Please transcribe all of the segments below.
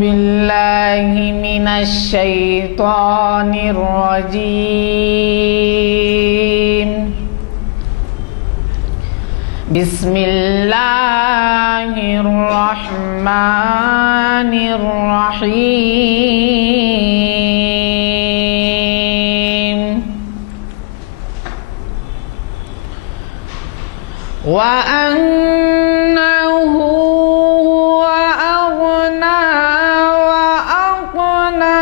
باللہ من الشیطان الرجیم بسم اللہ الرحمن الرحیم وَأَنَّهُ هُوَ أَغْنَى وَأَقْنَى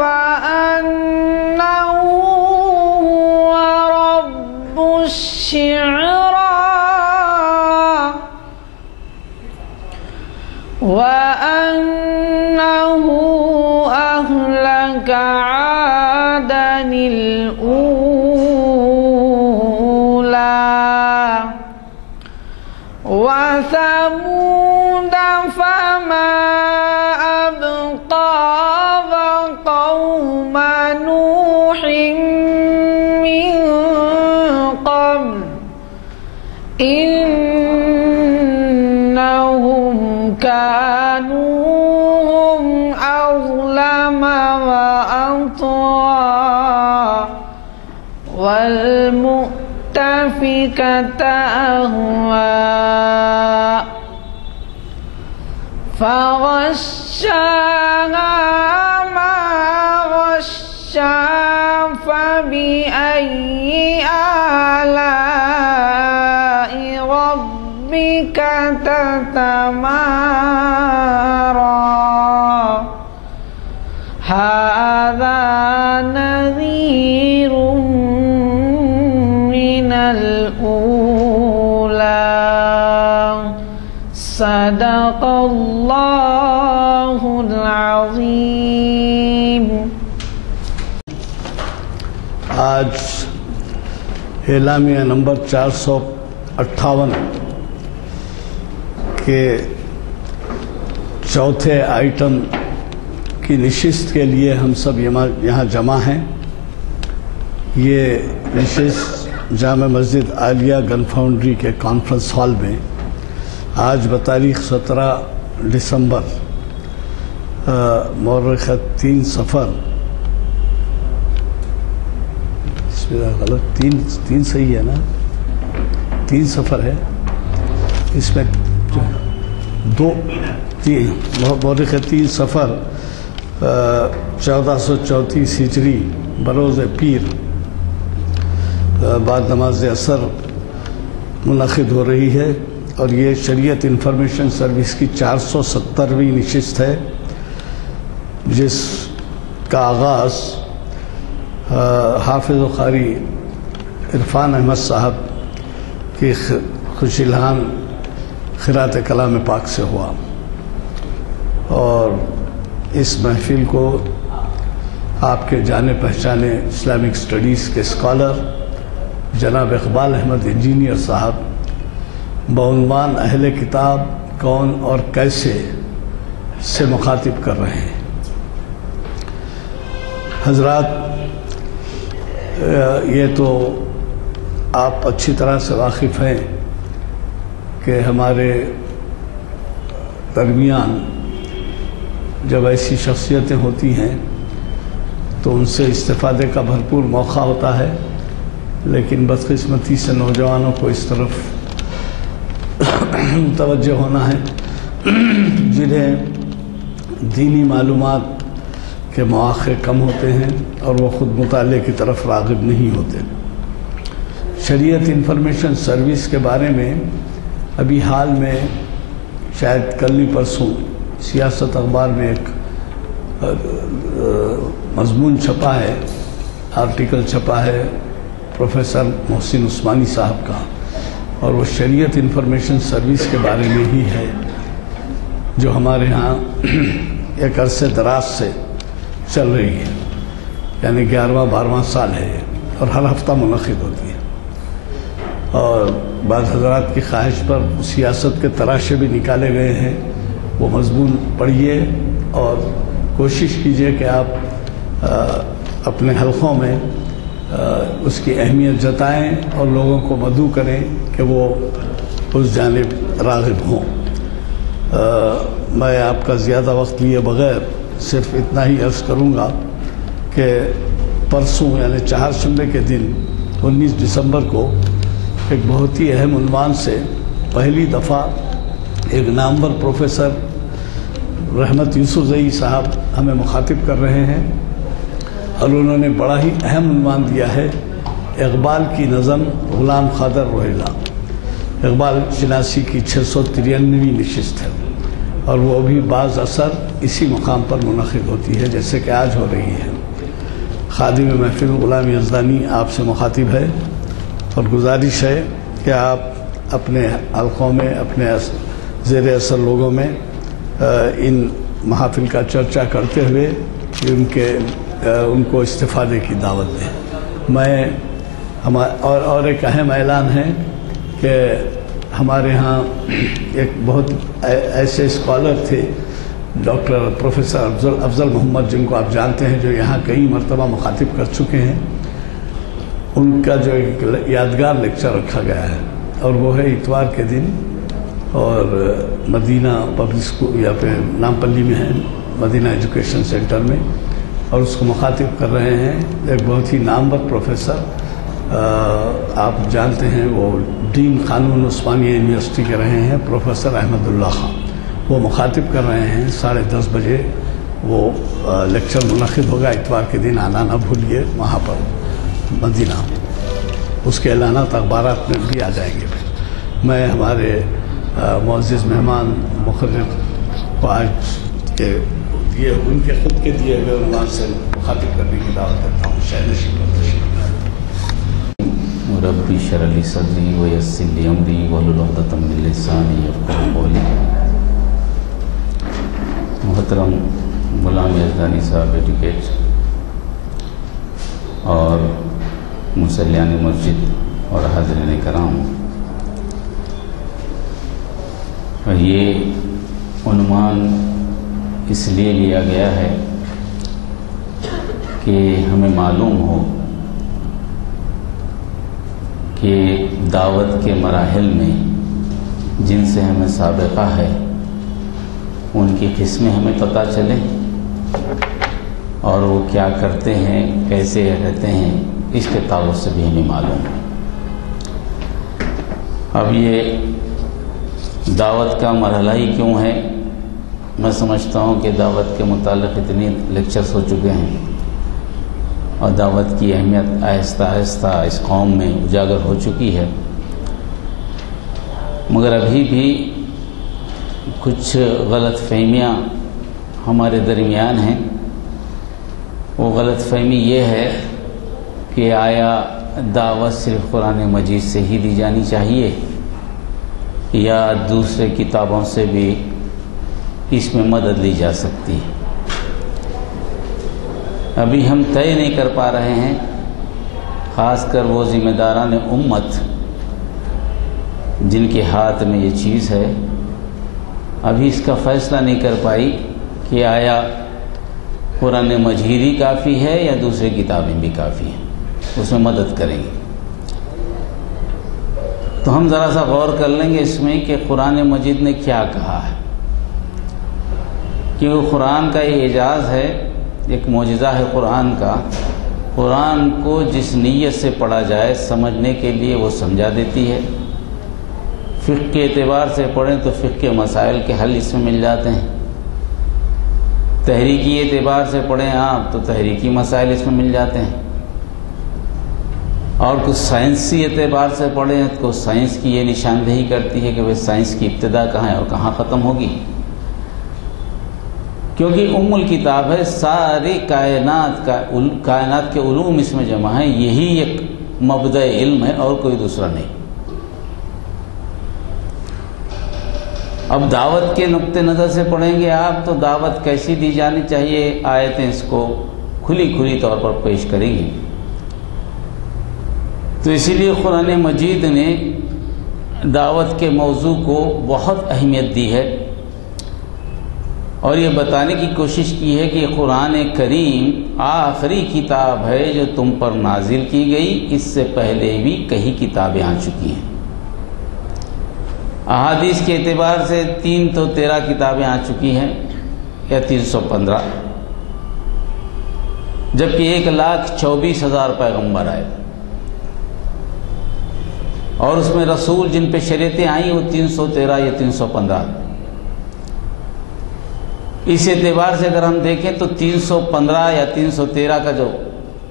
وَأَنَّهُ هُوَ رَبُّ الشِّعْرَىٰ وَأَنَّهُ أَهْلَكَ عَادًا وَثَمُودَ فَمَا أَبْقَىٰ وَقَوْمَ نُوحٍ مِّن قَبْلُ إِنَّهُمْ كَانُوا هُمْ أَظْلَمَ وَأَطْغَىٰ وَالْمُؤْتَفِكَةَ أَهْوَىٰ فَغَشَّاهَا مَا غَشَّىٰ فَبِأَيِّ آلَاءِ رَبِّكَ تَتَمَارَىٰ هَٰذَا نَذِيرٌ مِّنَ الْأُولَىٰ صدق اللہ العظیم۔ آج اعلامیہ نمبر 458 کے چوتھے آئٹم کی نشست کے لیے ہم سب یہاں جمع ہیں۔ یہ نشست جامع مسجد عالیہ گن فاؤنڈری کے کانفرنس ہال میں آج بتاریخ 17 دسمبر مورخ 3 صفر غلط 3 صحیح ہے نا 3 صفر ہے اس میں مورخ 3 صفر 1434 ہجری بروز پیر بعد نماز عصر منعقد ہو رہی ہے، اور یہ شریعت انفارمیشن سروس کی 470ویں نشست ہے، جس کا آغاز حافظ و قاری عرفان احمد صاحب کی خوشیلان قرات کلام پاک سے ہوا، اور اس محفل کو آپ کے جانے پہچانے اسلامک سٹڈیز کے اسکالر جناب اقبال احمد انجینئر صاحب بعنوان اہل کتاب کون اور کیسے سے مخاطب کر رہے ہیں۔ حضرات، یہ تو آپ اچھی طرح سے واقف ہیں کہ ہمارے درمیان جب ایسی شخصیتیں ہوتی ہیں تو ان سے استفادے کا بھرپور موقع ہوتا ہے، لیکن بدقسمتی سے نوجوانوں کو اس طرف متوجہ ہونا ہے جنہیں دینی معلومات کے مواقع کم ہوتے ہیں اور وہ خود مطالعے کی طرف راغب نہیں ہوتے۔ شریعت انفارمیشن سروس کے بارے میں ابھی حال میں شاید کل ہی پرسوں سیاست اخبار میں ایک مضمون چھپا ہے، آرٹیکل چھپا ہے پروفیسر محسن عثمانی صاحب کا، اور وہ شریعت انفارمیشن سروس کے بارے میں ہی ہے، جو ہمارے ہاں ایک عرصے دراز سے چل رہی ہے، یعنی 11واں-12واں سال ہے اور ہر ہفتہ منعقد ہوتی ہے، اور بعض حضرات کی خواہش پر سیاست کے تراشے بھی نکالے گئے ہیں۔ وہ مضمون پڑھیے اور کوشش کیجئے کہ آپ اپنے حلقوں میں اس کی اہمیت جتائیں اور لوگوں کو مدعو کریں کہ وہ اس جانب راغب ہوں۔ میں آپ کا زیادہ وقت لیے بغیر صرف اتنا ہی عرض کروں گا کہ پرسوں یعنی چہارشنبے کے دن 19 دسمبر کو ایک بہت ہی اہم عنوان سے پہلی دفعہ ایک نامور پروفیسر رحمت یوسف زئی صاحب ہمیں مخاطب کر رہے ہیں، اور انہوں نے بڑا ہی اہم عنوان دیا ہے اقبال کی نظم غلام قادر روہیلا۔ اقبال شناسی کی 693ویں نشست ہے، اور وہ بھی بعض اثر اسی مقام پر منعقد ہوتی ہے جیسے کہ آج ہو رہی ہے۔ خادم محفل غلام یزدانی آپ سے مخاطب ہے، اور گزارش ہے کہ آپ اپنے حلقوں میں، اپنے زیر اثر لوگوں میں ان محافل کا چرچا کرتے ہوئے ان کو استفادے کی دعوت دیں۔ میں اور ایک اہم اعلان ہے کہ ہمارے ہاں ایک بہت ایسے اسکالر تھے ڈاکٹر پروفیسر افضل محمد، جن کو آپ جانتے ہیں، جو یہاں کئی مرتبہ مخاطب کر چکے ہیں۔ ان کا جو ایک یادگار لیکچر رکھا گیا ہے، اور وہ ہے اتوار کے دن، اور مدینہ پبلک اسکول یا پھر نامپلی میں ہے، مدینہ ایجوکیشن سینٹر میں، اور اس کو مخاطب کر رہے ہیں ایک بہت ہی نامور پروفیسر، آپ جانتے ہیں وہ ڈین قانون عثمانیہ یونیورسٹی کے رہے ہیں، پروفیسر احمد اللہ خان۔ وہ مخاطب کر رہے ہیں 10:30 بجے، وہ لیکچر منعقد ہوگا اتوار کے دن، آنا نہ بھولیے وہاں پر مدینہ۔ اس کے اعلانات اخبارات میں بھی آ جائیں گے۔ میں ہمارے معزز مہمان مقرر کو آج کے ان کے خود کے دیے ہوئے عنوان سے مخاطب کرنے کی دعوت کرتا ہوں۔ شاید ربی اشرح لی صدری ویسر لی امری واحلل عقدۃ من لسانی یفقہوا قولی۔ محترم غلام یزدانی صاحب ایڈوکیٹ اور مصلیان مسجد اور حاضرین کرام، یہ عنوان اس لیے لیا گیا ہے کہ ہمیں معلوم ہو کہ دعوت کے مراحل میں جن سے ہمیں سابقہ ہے ان کی قسمیں ہمیں پتہ چلیں، اور وہ کیا کرتے ہیں، کیسے رہتے ہیں، اس کے تعلق سے بھی ہمیں معلوم ہے۔ اب یہ دعوت کا مرحلہ ہی کیوں ہے؟ میں سمجھتا ہوں کہ دعوت کے متعلق اتنے لیکچرز ہو چکے ہیں، اور دعوت کی اہمیت آہستہ آہستہ اس قوم میں اجاگر ہو چکی ہے، مگر ابھی بھی کچھ غلط فہمیاں ہمارے درمیان ہیں۔ وہ غلط فہمی یہ ہے کہ آیا دعوت صرف قرآن مجید سے ہی دی جانی چاہیے، یا دوسرے کتابوں سے بھی اس میں مدد لی جا سکتی ہے؟ ابھی ہم طے نہیں کر پا رہے ہیں، خاص کر وہ ذمہ داران امت جن کے ہاتھ میں یہ چیز ہے، ابھی اس کا فیصلہ نہیں کر پائی کہ آیا قرآن مجید ہی کافی ہے یا دوسری کتابیں بھی کافی ہیں، اس میں مدد کریں گے۔ تو ہم ذرا سا غور کر لیں گے اس میں کہ قرآن مجید نے کیا کہا ہے، کیونکہ قرآن کا یہ اعجاز ہے، ایک معجزہ ہے قرآن کا۔ قرآن کو جس نیت سے پڑھا جائے، سمجھنے کے لیے وہ سمجھا دیتی ہے۔ فقہ کے اعتبار سے پڑھیں تو فقہ کے مسائل کے حل اس میں مل جاتے ہیں، تحریکی اعتبار سے پڑھیں آپ تو تحریکی مسائل اس میں مل جاتے ہیں، اور کچھ سائنسی اعتبار سے پڑھیں تو سائنس کی یہ نشاندہی کرتی ہے کہ وہ سائنس کی ابتدا کہاں ہے اور کہاں ختم ہوگی، کیونکہ ام الکتاب ہے، ساری کائنات کے علوم اس میں جمع ہیں، یہی ایک مبدأ علم ہے اور کوئی دوسرا نہیں۔ اب دعوت کے نقطہ نظر سے پڑھیں گے آپ تو دعوت کیسی دی جانی چاہیے، آیتیں اس کو کھلی طور پر پیش کریں گی۔ تو اسی لیے قرآن مجید نے دعوت کے موضوع کو بہت اہمیت دی ہے، اور یہ بتانے کی کوشش کی ہے کہ قرآن کریم آخری کتاب ہے جو تم پر نازل کی گئی، اس سے پہلے بھی کئی کتابیں آ چکی ہیں۔ احادیث کے اعتبار سے 313 کتابیں آ چکی ہیں یا 315، جبکہ 1,24,000 پیغمبر آئے، اور اس میں رسول جن پہ شریعتیں آئیں وہ 313 یا 315۔ اس اعتبار سے اگر ہم دیکھیں تو 315 یا 313 کا جو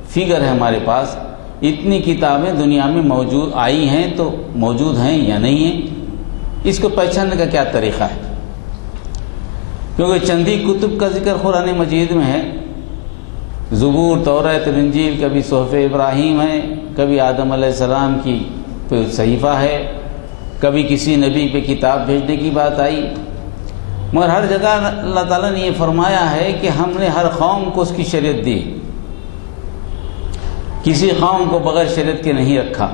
فگر ہے ہمارے پاس، اتنی کتابیں دنیا میں موجود آئی ہیں تو موجود ہیں یا نہیں ہیں، اس کو پہچاننے کا کیا طریقہ ہے؟ کیونکہ چندی کتب کا ذکر قرآن مجید میں ہے، زبور، توریت، انجیل، کبھی صحف ابراہیم ہے، کبھی آدم علیہ السلام کی پہ صحیفہ ہے، کبھی کسی نبی پہ کتاب بھیجنے کی بات آئی، مگر ہر جگہ اللہ تعالیٰ نے یہ فرمایا ہے کہ ہم نے ہر قوم کو اس کی شریعت دی، کسی قوم کو بغیر شریعت کے نہیں رکھا۔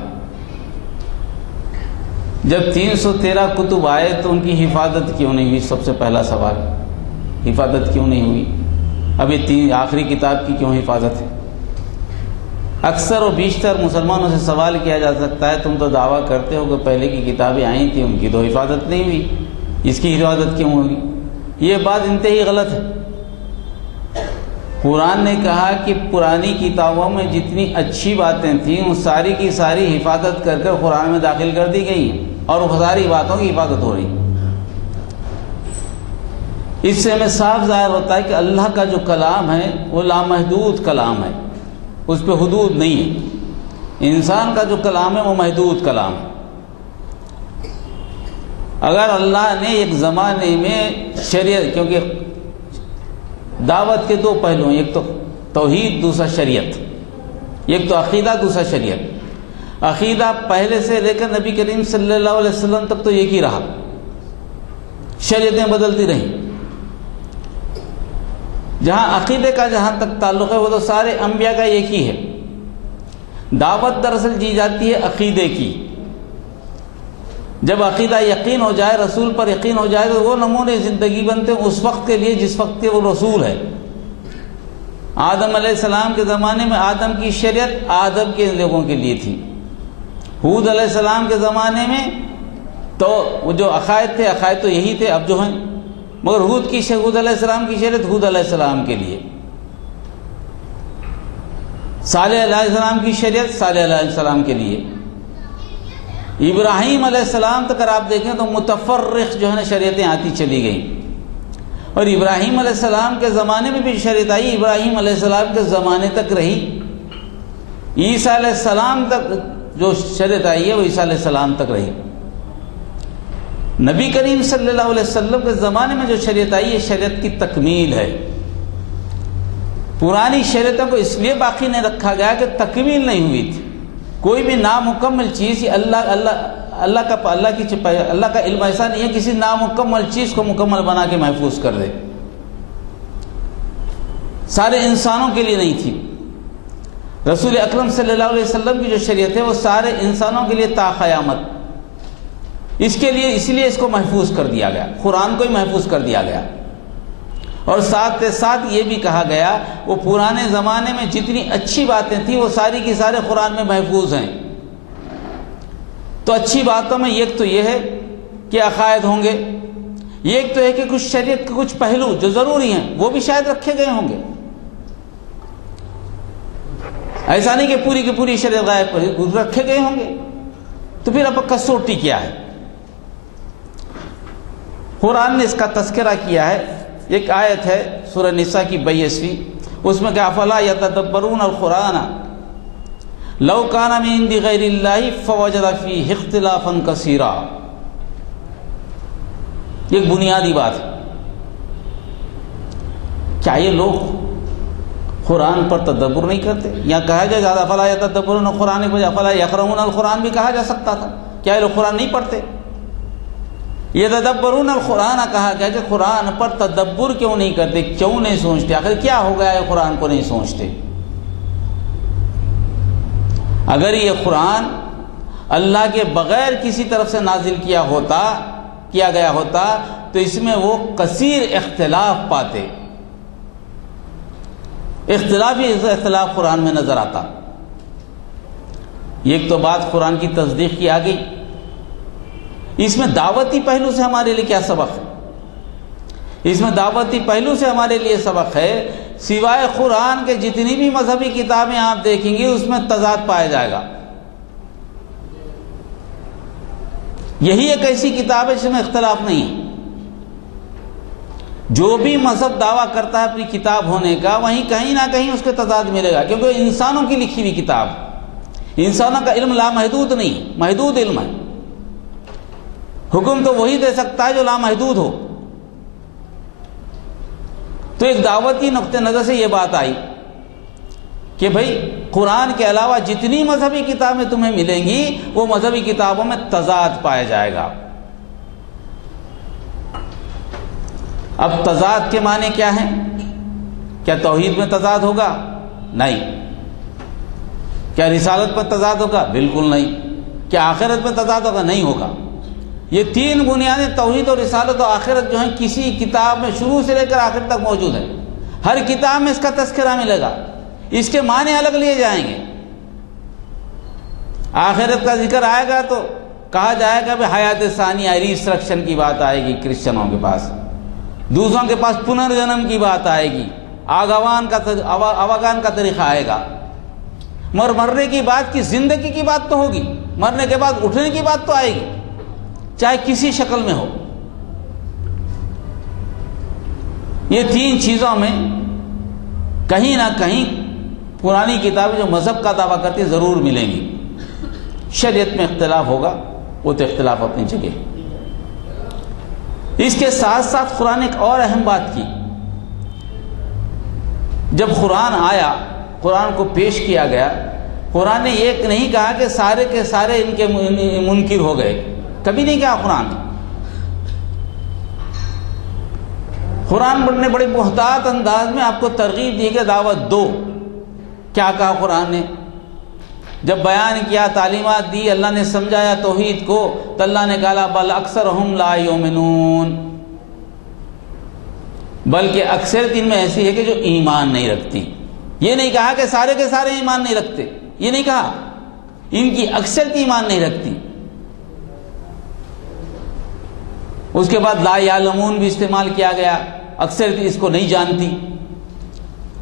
جب 313 کتب آئے تو ان کی حفاظت کیوں نہیں ہوئی؟ سب سے پہلا سوال، حفاظت کیوں نہیں ہوئی؟ اب یہ آخری کتاب کی کیوں حفاظت ہے؟ اکثر و بیشتر مسلمانوں سے سوال کیا جا سکتا ہے، تم تو دعویٰ کرتے ہو کہ پہلے کی کتابیں آئی تھیں، ان کی تو حفاظت نہیں ہوئی، اس کی حفاظت کیوں ہوگی؟ یہ بات انتہائی غلط ہے۔ قرآن نے کہا کہ پرانی کتابوں میں جتنی اچھی باتیں تھیں وہ ساری کی ساری حفاظت کر کر قرآن میں داخل کر دی گئی ہیں، اور وہ ساری باتوں کی حفاظت ہو رہی ہے۔ اس سے ہمیں صاف ظاہر ہوتا ہے کہ اللہ کا جو کلام ہے وہ لامحدود کلام ہے، اس پہ حدود نہیں ہے۔ انسان کا جو کلام ہے وہ محدود کلام ہے۔ اگر اللہ نے ایک زمانے میں شریعت، کیونکہ دعوت کے دو پہلو ہیں، ایک تو توحید، دوسرا شریعت، ایک تو عقیدہ، دوسرا شریعت۔ عقیدہ پہلے سے لے کر نبی کریم صلی اللہ علیہ وسلم تک تو ایک ہی رہا، شریعتیں بدلتی رہیں۔ جہاں عقیدے کا جہاں تک تعلق ہے وہ تو سارے انبیاء کا ایک ہی ہے۔ دعوت دراصل دی جاتی ہے عقیدے کی۔ جب عقیدہ یقین ہو جائے، رسول پر یقین ہو جائے، تو وہ نمونے زندگی بنتے ہیں اس وقت کے لیے جس وقت کے وہ رسول ہے۔ آدم علیہ السلام کے زمانے میں آدم کی شریعت آدم کے لوگوں کے لیے تھی۔ ہود علیہ السلام کے زمانے میں تو وہ جو عقائد تھے، عقائد تو یہی تھے اب جو ہیں، مگر ہود علیہ السلام کی شریعت ہود علیہ السلام کے لیے، صالح علیہ السلام کی شریعت صالح علیہ السلام کے لیے، ابراہیم علیہ السلام تک اگر آپ دیکھیں تو متفرق جو ہے نا شریعتیں آتی چلی گئیں، اور ابراہیم علیہ السلام کے زمانے میں بھی شریعت آئی، ابراہیم علیہ السلام کے زمانے تک رہی۔ عیسیٰ علیہ السلام تک جو شریعت آئی ہے وہ عیسیٰ علیہ السلام تک رہی۔ نبی کریم صلی اللہ علیہ وسلم کے زمانے میں جو شریعت آئی ہے شریعت کی تکمیل ہے۔ پرانی شریعتوں کو اس لیے باقی نہیں رکھا گیا کہ تکمیل نہیں ہوئی تھی۔ کوئی بھی نامکمل چیز، اللہ کا علم ایسا نہیں ہے کسی نامکمل چیز کو مکمل بنا کے محفوظ کر دے۔ سارے انسانوں کے لیے نہیں تھی۔ رسول اکرم صلی اللہ علیہ وسلم کی جو شریعت ہے وہ سارے انسانوں کے لیے تا قیامت، اس لیے اس کو محفوظ کر دیا گیا، قرآن کو ہی محفوظ کر دیا گیا۔ اور ساتھ یہ بھی کہا گیا وہ پرانے زمانے میں جتنی اچھی باتیں تھیں وہ ساری کی سارے قرآن میں محفوظ ہیں۔ تو اچھی باتوں میں ایک تو یہ ہے کہ عقائد ہوں گے، ایک تو ہے کہ کچھ شریعت کے کچھ پہلو جو ضروری ہیں وہ بھی شاید رکھے گئے ہوں گے۔ ایسا نہیں کہ پوری کی پوری شریعت غائب رکھے گئے ہوں گے۔ تو پھر اب کسوٹی کیا ہے؟ قرآن نے اس کا تذکرہ کیا ہے۔ ایک آیت ہے سورہ نساء کی 82، اس میں کہ افلا یتدبرون القرآن لو کان من عند غیر اللہ فوجد فیہ اختلافا کثیرا۔ ایک بنیادی بات ہے، کیا یہ لوگ قرآن پر تدبر نہیں کرتے؟ یا کہا جائے افلا یتدبرون القرآن کو افلا یقرؤون القرآن بھی کہا جا سکتا تھا، کیا یہ لوگ قرآن نہیں پڑھتے؟ یتدبرون القرآن کہا گیا کہ قرآن پر تدبر کیوں نہیں کرتے، کیوں نہیں سوچتے؟ آخر کیا ہو گیا ہے قرآن کو نہیں سوچتے؟ اگر یہ قرآن اللہ کے بغیر کسی طرف سے نازل کیا گیا ہوتا تو اس میں وہ کثیر اختلاف پاتے، اختلاف قرآن میں نظر آتا۔ ایک تو بات قرآن کی تصدیق کی آ گئی، اس میں دعوتی پہلو سے ہمارے لیے کیا سبق ہے؟ اس میں دعوتی پہلو سے ہمارے لیے سبق ہے، سوائے قرآن کے جتنی بھی مذہبی کتابیں آپ دیکھیں گے اس میں تضاد پایا جائے گا۔ یہی ایک ایسی کتاب ہے جس میں اختلاف نہیں ہے۔ جو بھی مذہب دعویٰ کرتا ہے اپنی کتاب ہونے کا، وہیں کہیں نہ کہیں اس کے تضاد ملے گا، کیونکہ انسانوں کی لکھی ہوئی کتاب، انسانوں کا علم لامحدود نہیں، محدود علم ہے۔ حکم تو وہی دے سکتا ہے جو لامحدود ہو۔ تو ایک دعوتی نقطہ نظر سے یہ بات آئی کہ بھئی قرآن کے علاوہ جتنی مذہبی کتابیں تمہیں ملیں گی وہ مذہبی کتابوں میں تضاد پایا جائے گا۔ اب تضاد کے معنی کیا ہیں؟ کیا توحید میں تضاد ہوگا؟ نہیں۔ کیا رسالت میں تضاد ہوگا؟ بالکل نہیں۔ کیا آخرت میں تضاد ہوگا؟ نہیں ہوگا۔ یہ تین بنیادیں توحید اور رسالت اور آخرت جو ہیں کسی کتاب میں شروع سے لے کر آخر تک موجود ہے۔ ہر کتاب میں اس کا تذکرہ ملے گا، اس کے معنی الگ لیے جائیں گے۔ آخرت کا ذکر آئے گا تو کہا جائے گا کہ حیات ثانیہ ریسٹرکشن کی بات آئے گی کرسچنوں کے پاس، دوسروں کے پاس پنرجنم کی بات آئے گی، آواگان کا طریقہ آئے گا۔ مرنے کی بات کی زندگی کی بات تو ہوگی، مرنے کے بعد اٹھنے کی بات تو آئے گی، چاہے کسی شکل میں ہو۔ یہ تین چیزوں میں کہیں نہ کہیں پرانی کتابیں جو مذہب کا دعویٰ کرتی ہیں ضرور ملیں گی۔ شریعت میں اختلاف ہوگا، وہ تو اختلاف اپنی جگہ۔ اس کے ساتھ ساتھ قرآن ایک اور اہم بات کی، جب قرآن آیا، قرآن کو پیش کیا گیا، قرآن نے یہ نہیں کہا کہ سارے کے سارے ان کے منکر ہو گئے، کبھی نہیں کہا قرآن نے بڑے محتاط انداز میں آپ کو ترغیب دی کہ دعوت دو۔ کیا کہا قرآن نے؟ جب بیان کیا، تعلیمات دی، اللہ نے سمجھایا توحید کو، تو اللہ نے کہا بل اکثرہم لا یؤمنون، بلکہ اکثریت ان میں ایسی ہے کہ جو ایمان نہیں رکھتی۔ یہ نہیں کہا کہ سارے کے سارے ایمان نہیں رکھتے، یہ نہیں کہا، ان کی اکثریت ایمان نہیں رکھتی۔ اس کے بعد لا یعلمون بھی استعمال کیا گیا، اکثریت اس کو نہیں جانتی۔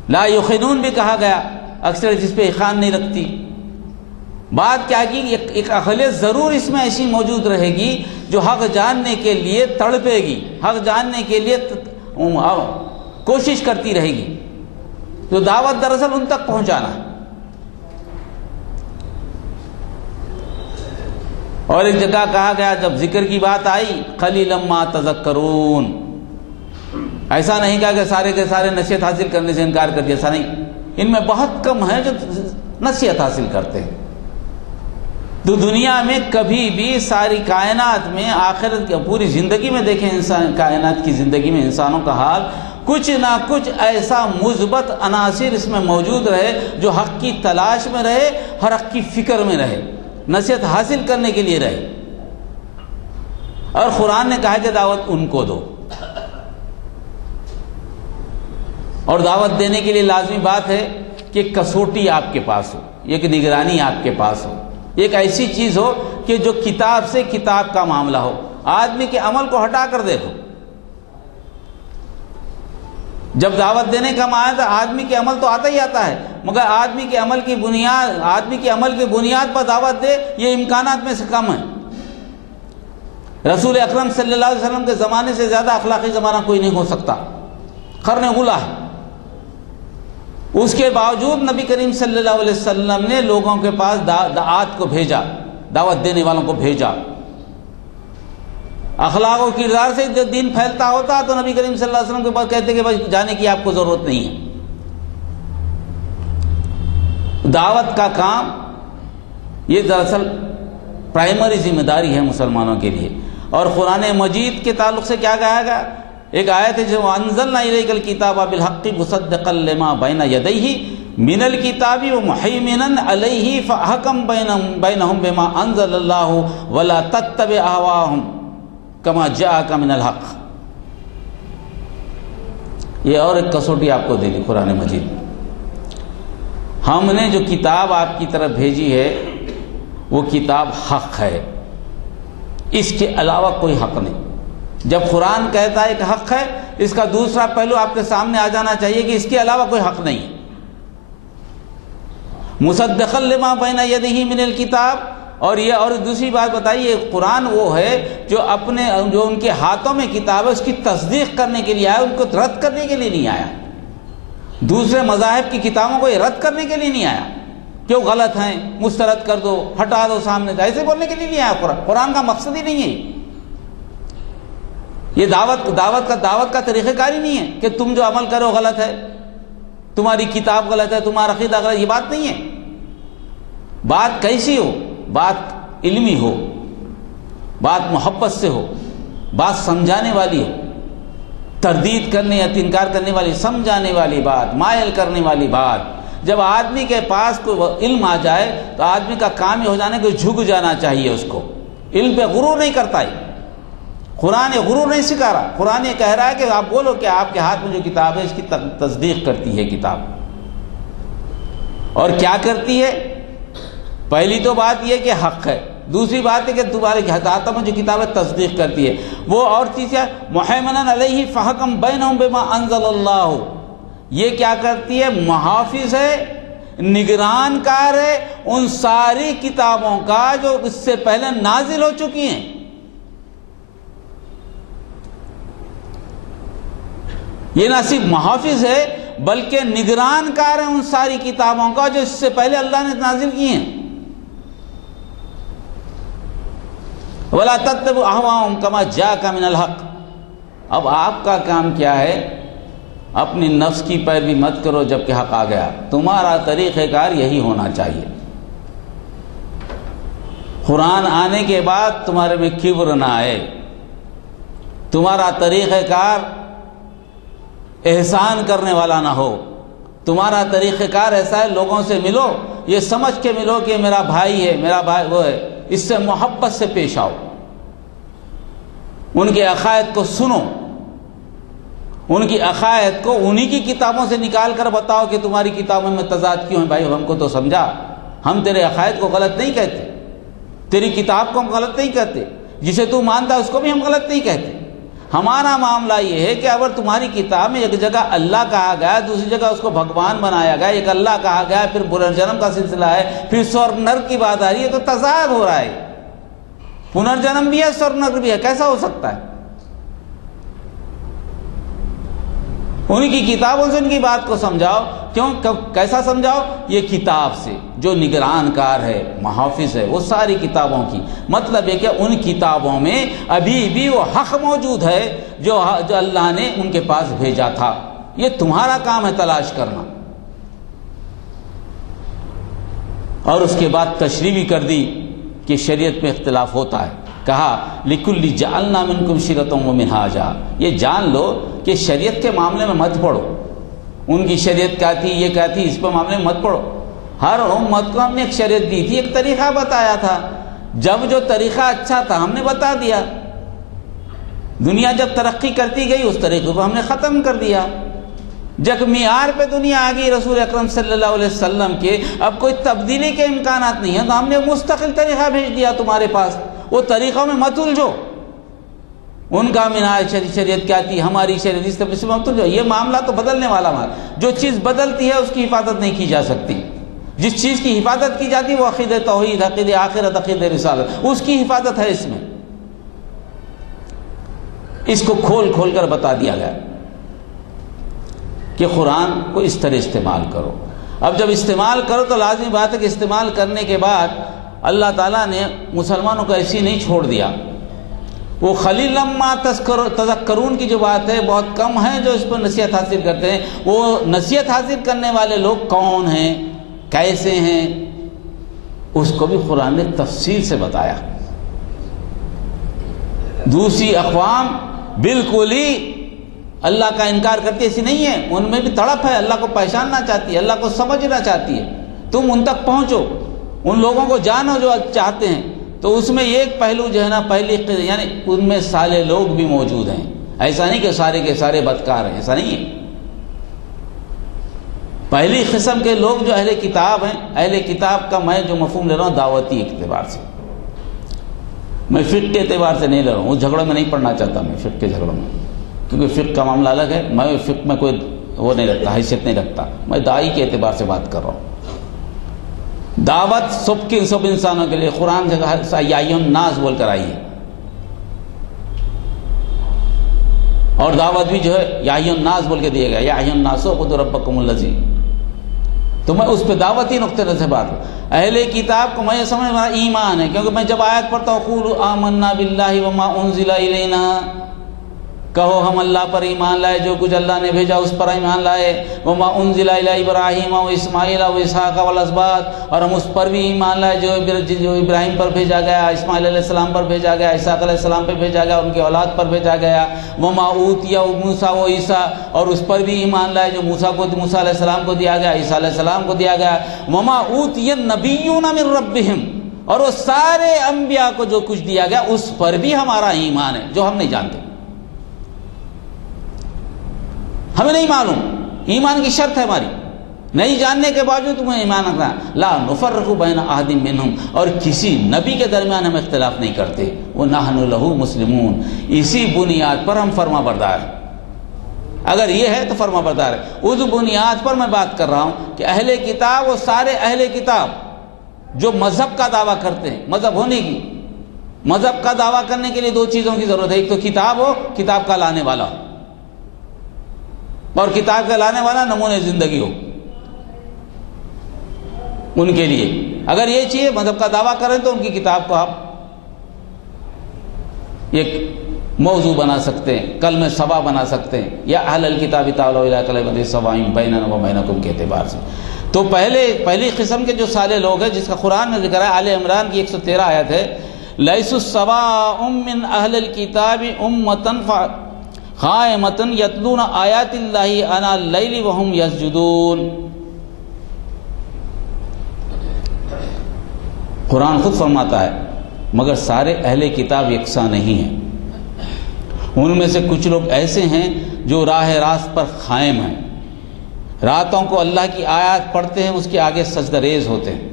لا یوقنون بھی کہا گیا، اکثریت اس پہ یقین نہیں رکھتی۔ بات کیا کی؟ ایک اقلیت ضرور اس میں ایسی موجود رہے گی جو حق جاننے کے لیے تڑپے گی، حق جاننے کے لیے کوشش کرتی رہے گی۔ تو دعوت دراصل ان تک پہنچانا ہے۔ اور ایک جگہ کہا گیا جب ذکر کی بات آئی قلیلا ما تذکرون، ایسا نہیں کہا کہ سارے کے سارے نصیحت حاصل کرنے سے انکار کر دیا، ایسا نہیں، ان میں بہت کم ہیں جو نصیحت حاصل کرتے ہیں۔ تو دنیا میں کبھی بھی ساری کائنات میں آخرت کی پوری زندگی میں دیکھیں، انسان کائنات کی زندگی میں انسانوں کا حال کچھ نہ کچھ ایسا مثبت عناصر اس میں موجود رہے جو حق کی تلاش میں رہے، ہر حق کی فکر میں رہے، نصیحت حاصل کرنے کے لیے رہے۔ اور قرآن نے کہا کہ دعوت ان کو دو، اور دعوت دینے کے لیے لازمی بات ہے کہ کسوٹی آپ کے پاس ہو، ایک نگرانی آپ کے پاس ہو، ایک ایسی چیز ہو کہ جو کتاب سے کتاب کا معاملہ ہو۔ آدمی کے عمل کو ہٹا کر دیکھو، جب دعوت دینے کا معاملہ ہے آدمی کے عمل تو آتا ہی آتا ہے، مگر آدمی کے عمل کی بنیاد پر دعوت دے، یہ امکانات میں سے کم ہے۔ رسول اکرم صلی اللہ علیہ وسلم کے زمانے سے زیادہ اخلاقی زمانہ کوئی نہیں ہو سکتا، قرن اولیٰ ہے۔ اس کے باوجود نبی کریم صلی اللہ علیہ وسلم نے لوگوں کے پاس دعات کو بھیجا، دعوت دینے والوں کو بھیجا۔ اخلاق و کردار سے دین پھیلتا ہوتا تو نبی کریم صلی اللہ علیہ وسلم کے پاس کہتے کہ بھائی جانے کی آپ کو ضرورت نہیں ہے۔ دعوت کا کام یہ دراصل پرائمری ذمہ داری ہے مسلمانوں کے لیے۔ اور قرآن مجید کے تعلق سے کیا کہا گیا؟ ایک آیت ہے جو انزلنا الیک الکتاب بالحق مصدقا لما بین یدیہ من الکتاب ومحیمنا علیہ فاحکم بینہم بما انزل اللہ ولا تتبع اہواءہم کما جاءک من الحق۔ یہ اور ایک کسوٹی آپ کو دے دی قرآن مجید۔ ہم نے جو کتاب آپ کی طرف بھیجی ہے وہ کتاب حق ہے، اس کے علاوہ کوئی حق نہیں۔ جب قرآن کہتا ہے کہ حق ہے، اس کا دوسرا پہلو آپ کے سامنے آ جانا چاہیے کہ اس کے علاوہ کوئی حق نہیں۔ مصدقا لما بین یدہ من الکتاب، اور دوسری بات بتائیے، قرآن وہ ہے جو ان کے ہاتھوں میں کتاب ہے اس کی تصدیق کرنے کے لیے آیا، ان کو رد کرنے کے لیے نہیں آیا۔ دوسرے مذاہب کی کتابوں کو یہ رد کرنے کے لیے نہیں آیا کہ وہ غلط ہیں، مسترد کر دو، ہٹا دو سامنے سے، ایسے بولنے کے لیے نہیں آیا قرآن۔ قرآن کا مقصد ہی نہیں ہے یہ دعوت کا طریقہ کار ہی نہیں ہے کہ تم جو عمل کرو غلط ہے، تمہاری کتاب غلط ہے، تمہارا عقیدہ غلط ہے، یہ بات نہیں ہے۔ بات کیسی ہو؟ بات علمی ہو، بات محبت سے ہو، بات سمجھانے والی ہو، تردید کرنے یا انکار کرنے والی، سمجھانے والی بات، مائل کرنے والی بات۔ جب آدمی کے پاس کوئی علم آ جائے تو آدمی کا کام یہ ہو جانے کہ جھک جانا چاہیے اس کو، علم پہ غرور نہیں کرتا ہے۔ قرآن یہ غرور نہیں سکھا رہا، قرآن یہ کہہ رہا ہے کہ آپ بولو کہ آپ کے ہاتھ میں جو کتاب ہے اس کی تصدیق کرتی ہے کتاب، اور کیا کرتی ہے؟ پہلی تو بات یہ کہ حق ہے، دوسری بات ہے کہ تمہارے ہاتھوں میں جو کتاب ہے تصدیق کرتی ہے۔ وہ اور چیز ہے محیمنا علیہ فحکم بینہم بما انزل اللہ، یہ کیا کرتی ہے؟ محافظ ہے، نگران کار ہے ان ساری کتابوں کا جو اس سے پہلے نازل ہو چکی ہیں۔ یہ نہ صرف محافظ ہے بلکہ نگران کار ہے ان ساری کتابوں کا جو اس سے پہلے اللہ نے نازل کی ہیں۔ وَلَا تَتَّبِعْ أَهْوَاءَهُمْ كَمَا جَاءَكَ مِنَ الْحَقِّ، اب آپ کا کام کیا ہے؟ اپنی نفس کی پیروی مت کرو جبکہ حق آ گیا۔ تمہارا طریقہ کار یہی ہونا چاہیے۔ قرآن آنے کے بعد تمہارے میں کبر نہ آئے، تمہارا طریقہ کار احسان کرنے والا نہ ہو، تمہارا طریقہ کار ایسا ہے لوگوں سے ملو یہ سمجھ کے ملو کہ میرا بھائی ہے، میرا بھائی وہ ہے، اس سے محبت سے پیش آؤ، ان کے عقائد کو سنو، ان کی عقائد کو انہی کی کتابوں سے نکال کر بتاؤ کہ تمہاری کتابوں میں تضاد کیوں ہے۔ بھائی ہم کو تو سمجھا، ہم تیرے عقائد کو غلط نہیں کہتے، تیری کتاب کو ہم غلط نہیں کہتے، جسے تو مانتا ہے اس کو بھی ہم غلط نہیں کہتے۔ ہمارا معاملہ یہ ہے کہ اگر تمہاری کتاب میں ایک جگہ اللہ کہا گیا، دوسری جگہ اس کو بھگوان بنایا گیا، ایک اللہ کہا گیا، پھر پنرجنم کا سلسلہ ہے، پھر سور نر کی بات آ رہی ہے، تو تضاد ہو رہا ہے۔ پنرجنم بھی ہے، سور نر بھی ہے، کیسا ہو سکتا ہے؟ ان کی کتابوں سے ان کی بات کو سمجھاؤ۔ کیوں؟ کیسا سمجھاؤ؟ یہ کتاب سے جو نگران کار ہے، محافظ ہے وہ ساری کتابوں کی۔ مطلب ہے کہ ان کتابوں میں ابھی بھی وہ حق موجود ہے جو اللہ نے ان کے پاس بھیجا تھا۔ یہ تمہارا کام ہے تلاش کرنا۔ اور اس کے بعد تشریح بھی کر دی کہ شریعت میں اختلاف ہوتا ہے۔ کہا لِكُلِّ جَعَلْنَا مِنْكُمْ شِرَةً وَمِنْهَاجًا، یہ جان لو کہ شریعت کے معاملے میں مت پڑو، ان کی شریعت کیا تھی، یہ کیا تھی، اس پہ معاملے میں مت پڑو۔ ہر امت کو ہم نے ایک شریعت دی تھی، ایک طریقہ بتایا تھا، جب جو طریقہ اچھا تھا ہم نے بتا دیا۔ دنیا جب ترقی کرتی گئی اس طریقے کو ہم نے ختم کر دیا۔ جب معیار پہ دنیا آ گئی رسول اکرم صلی اللہ علیہ وسلم کے، اب کوئی تبدیلی کے امکانات نہیں ہیں، تو ہم نے مستقل طریقہ بھیج دیا تمہارے پاس۔ وہ طریقوں میں مت الجھو، ان کا منہاج شریعت کیا تھی، ہماری شریعت اس طرح سے مت الجھو۔ یہ معاملہ تو بدلنے والا جو چیز بدلتی ہے اس کی حفاظت نہیں کی جا سکتی۔ جس چیز کی حفاظت کی جاتی ہے وہ عقیدہ توحید، عقیدہ آخرت، عقیدہ رسالت، اس کی حفاظت ہے اس میں۔ اس کو کھول کھول کر بتا دیا گیا کہ قرآن کو اس طرح استعمال کرو۔ اب جب استعمال کرو تو لازمی بات ہے کہ استعمال کرنے کے بعد اللہ تعالیٰ نے مسلمانوں کو ایسی نہیں چھوڑ دیا۔ وہ خلیل لما تذکرون کی جو بات ہے بہت کم ہیں جو اس پر نصیحت حاصل کرتے ہیں۔ وہ نصیحت حاصل کرنے والے لوگ کون ہیں، کیسے ہیں، اس کو بھی قرآن نے تفصیل سے بتایا۔ دوسری اقوام بالکل ہی اللہ کا انکار کرتی ایسی نہیں ہے، ان میں بھی تڑپ ہے، اللہ کو پہچاننا چاہتی ہے، اللہ کو سمجھنا چاہتی ہے۔ تم ان تک پہنچو، ان لوگوں کو جانو جو چاہتے ہیں۔ تو اس میں ایک پہلو جو ہے نا، یعنی ان میں سالے لوگ بھی موجود ہیں، ایسا نہیں کہ سارے کے سارے بدکار ہیں، ایسا نہیں ہے۔ پہلی قسم کے لوگ جو اہل کتاب ہیں، اہل کتاب کا میں جو مفہوم لے رہا ہوں دعوتی اعتبار سے، میں فقہ کے اعتبار سے نہیں لڑ رہا ہوں، اس جھگڑوں میں نہیں پڑھنا چاہتا میں، فقہ کے جھگڑوں میں، کیونکہ فقہ کا معاملہ الگ ہے، میں فقہ میں کوئی وہ نہیں رکھتا، حیثیت نہیں رکھتا، میں داعی کے اعتبار سے بات کر رہا ہوں۔ دعوت سب انسانوں کے لیے قرآن سے یا ایھا الناس بول کر آئی ہے، اور دعوت بھی جو ہے یا ایھا الناس بول کے دیا گیا، یا ایھا الناس اعبدوا ربکم الذی، تو میں اس پہ دعوتی نقطہ نظر سے بات کروں۔ اہل کتاب کو میں یہ سمجھ میرا ایمان ہے، کیونکہ میں جب آیت پڑھتا ہوں قولوا آمنا باللہ وما انزل الینا، کہو ہم اللہ پر ایمان لائے، جو کچھ اللہ نے بھیجا اس پر ایمان لائے، وما انزل الی ابراہیم و اسماعیل و اسحاق والاسباط، اور ہم اس پر بھی ایمان لائے جو ابراہیم پر بھیجا گیا، اسماعیل علیہ السلام پر بھیجا گیا، اسحاق علیہ السلام پر بھیجا گیا، ان کی اولاد پر بھیجا گیا، وما اوتی موسیٰ و عیسیٰ، اور اس پر بھی ایمان لائے جو موسیٰ علیہ السلام کو دیا گیا، عیسیٰ علیہ السلام کو دیا گیا، وما اوتی النبیون من ربہم، اور وہ سارے انبیاء کو جو کچھ دیا گیا اس پر بھی ہمارا ایمان ہے، جو ہم نہیں جانتے، ہمیں نہیں معلوم، ایمان کی شرط ہے ہماری، نہیں جاننے کے باوجود تمہیں ایمان رکھنا، لا نفرق بین احد منہم، اور کسی نبی کے درمیان ہم اختلاف نہیں کرتے، ونحن لہ مسلمون، اسی بنیاد پر ہم فرما بردار ہیں۔ اگر یہ ہے تو فرما بردار ہے، اس بنیاد پر میں بات کر رہا ہوں کہ اہل کتاب، وہ سارے اہل کتاب جو مذہب کا دعویٰ کرتے ہیں، مذہب ہونے کی، مذہب کا دعویٰ کرنے کے لیے دو چیزوں کی ضرورت ہے، ایک تو کتاب ہو، کتاب کا لانے والا ہو، اور کتاب کا لانے والا نمونے زندگی ہو ان کے لیے۔ اگر یہ چیز مذہب کا دعویٰ کریں تو ان کی کتاب کو آپ ایک موضوع بنا سکتے ہیں، کلمہ سوا بنا سکتے ہیں، یا اہل الکتاب تعالوا الی کلمۃ سواء بیننا و بینکم کے اعتبار سے۔ تو پہلی قسم کے جو سالے لوگ ہیں، جس کا قرآن میں ذکر ہے، آل عمران کی 113 آیت ہے، لیسوا سواء من اہل الکتاب امۃ قائمۃ یتلون آیات اللہ آناء اللیل وہم یسجدون۔ قرآن خود فرماتا ہے مگر سارے اہل کتاب یکساں نہیں ہیں، ان میں سے کچھ لوگ ایسے ہیں جو راہ راست پر قائم ہیں، راتوں کو اللہ کی آیات پڑھتے ہیں، اس کے آگے سجدہ ریز ہوتے ہیں،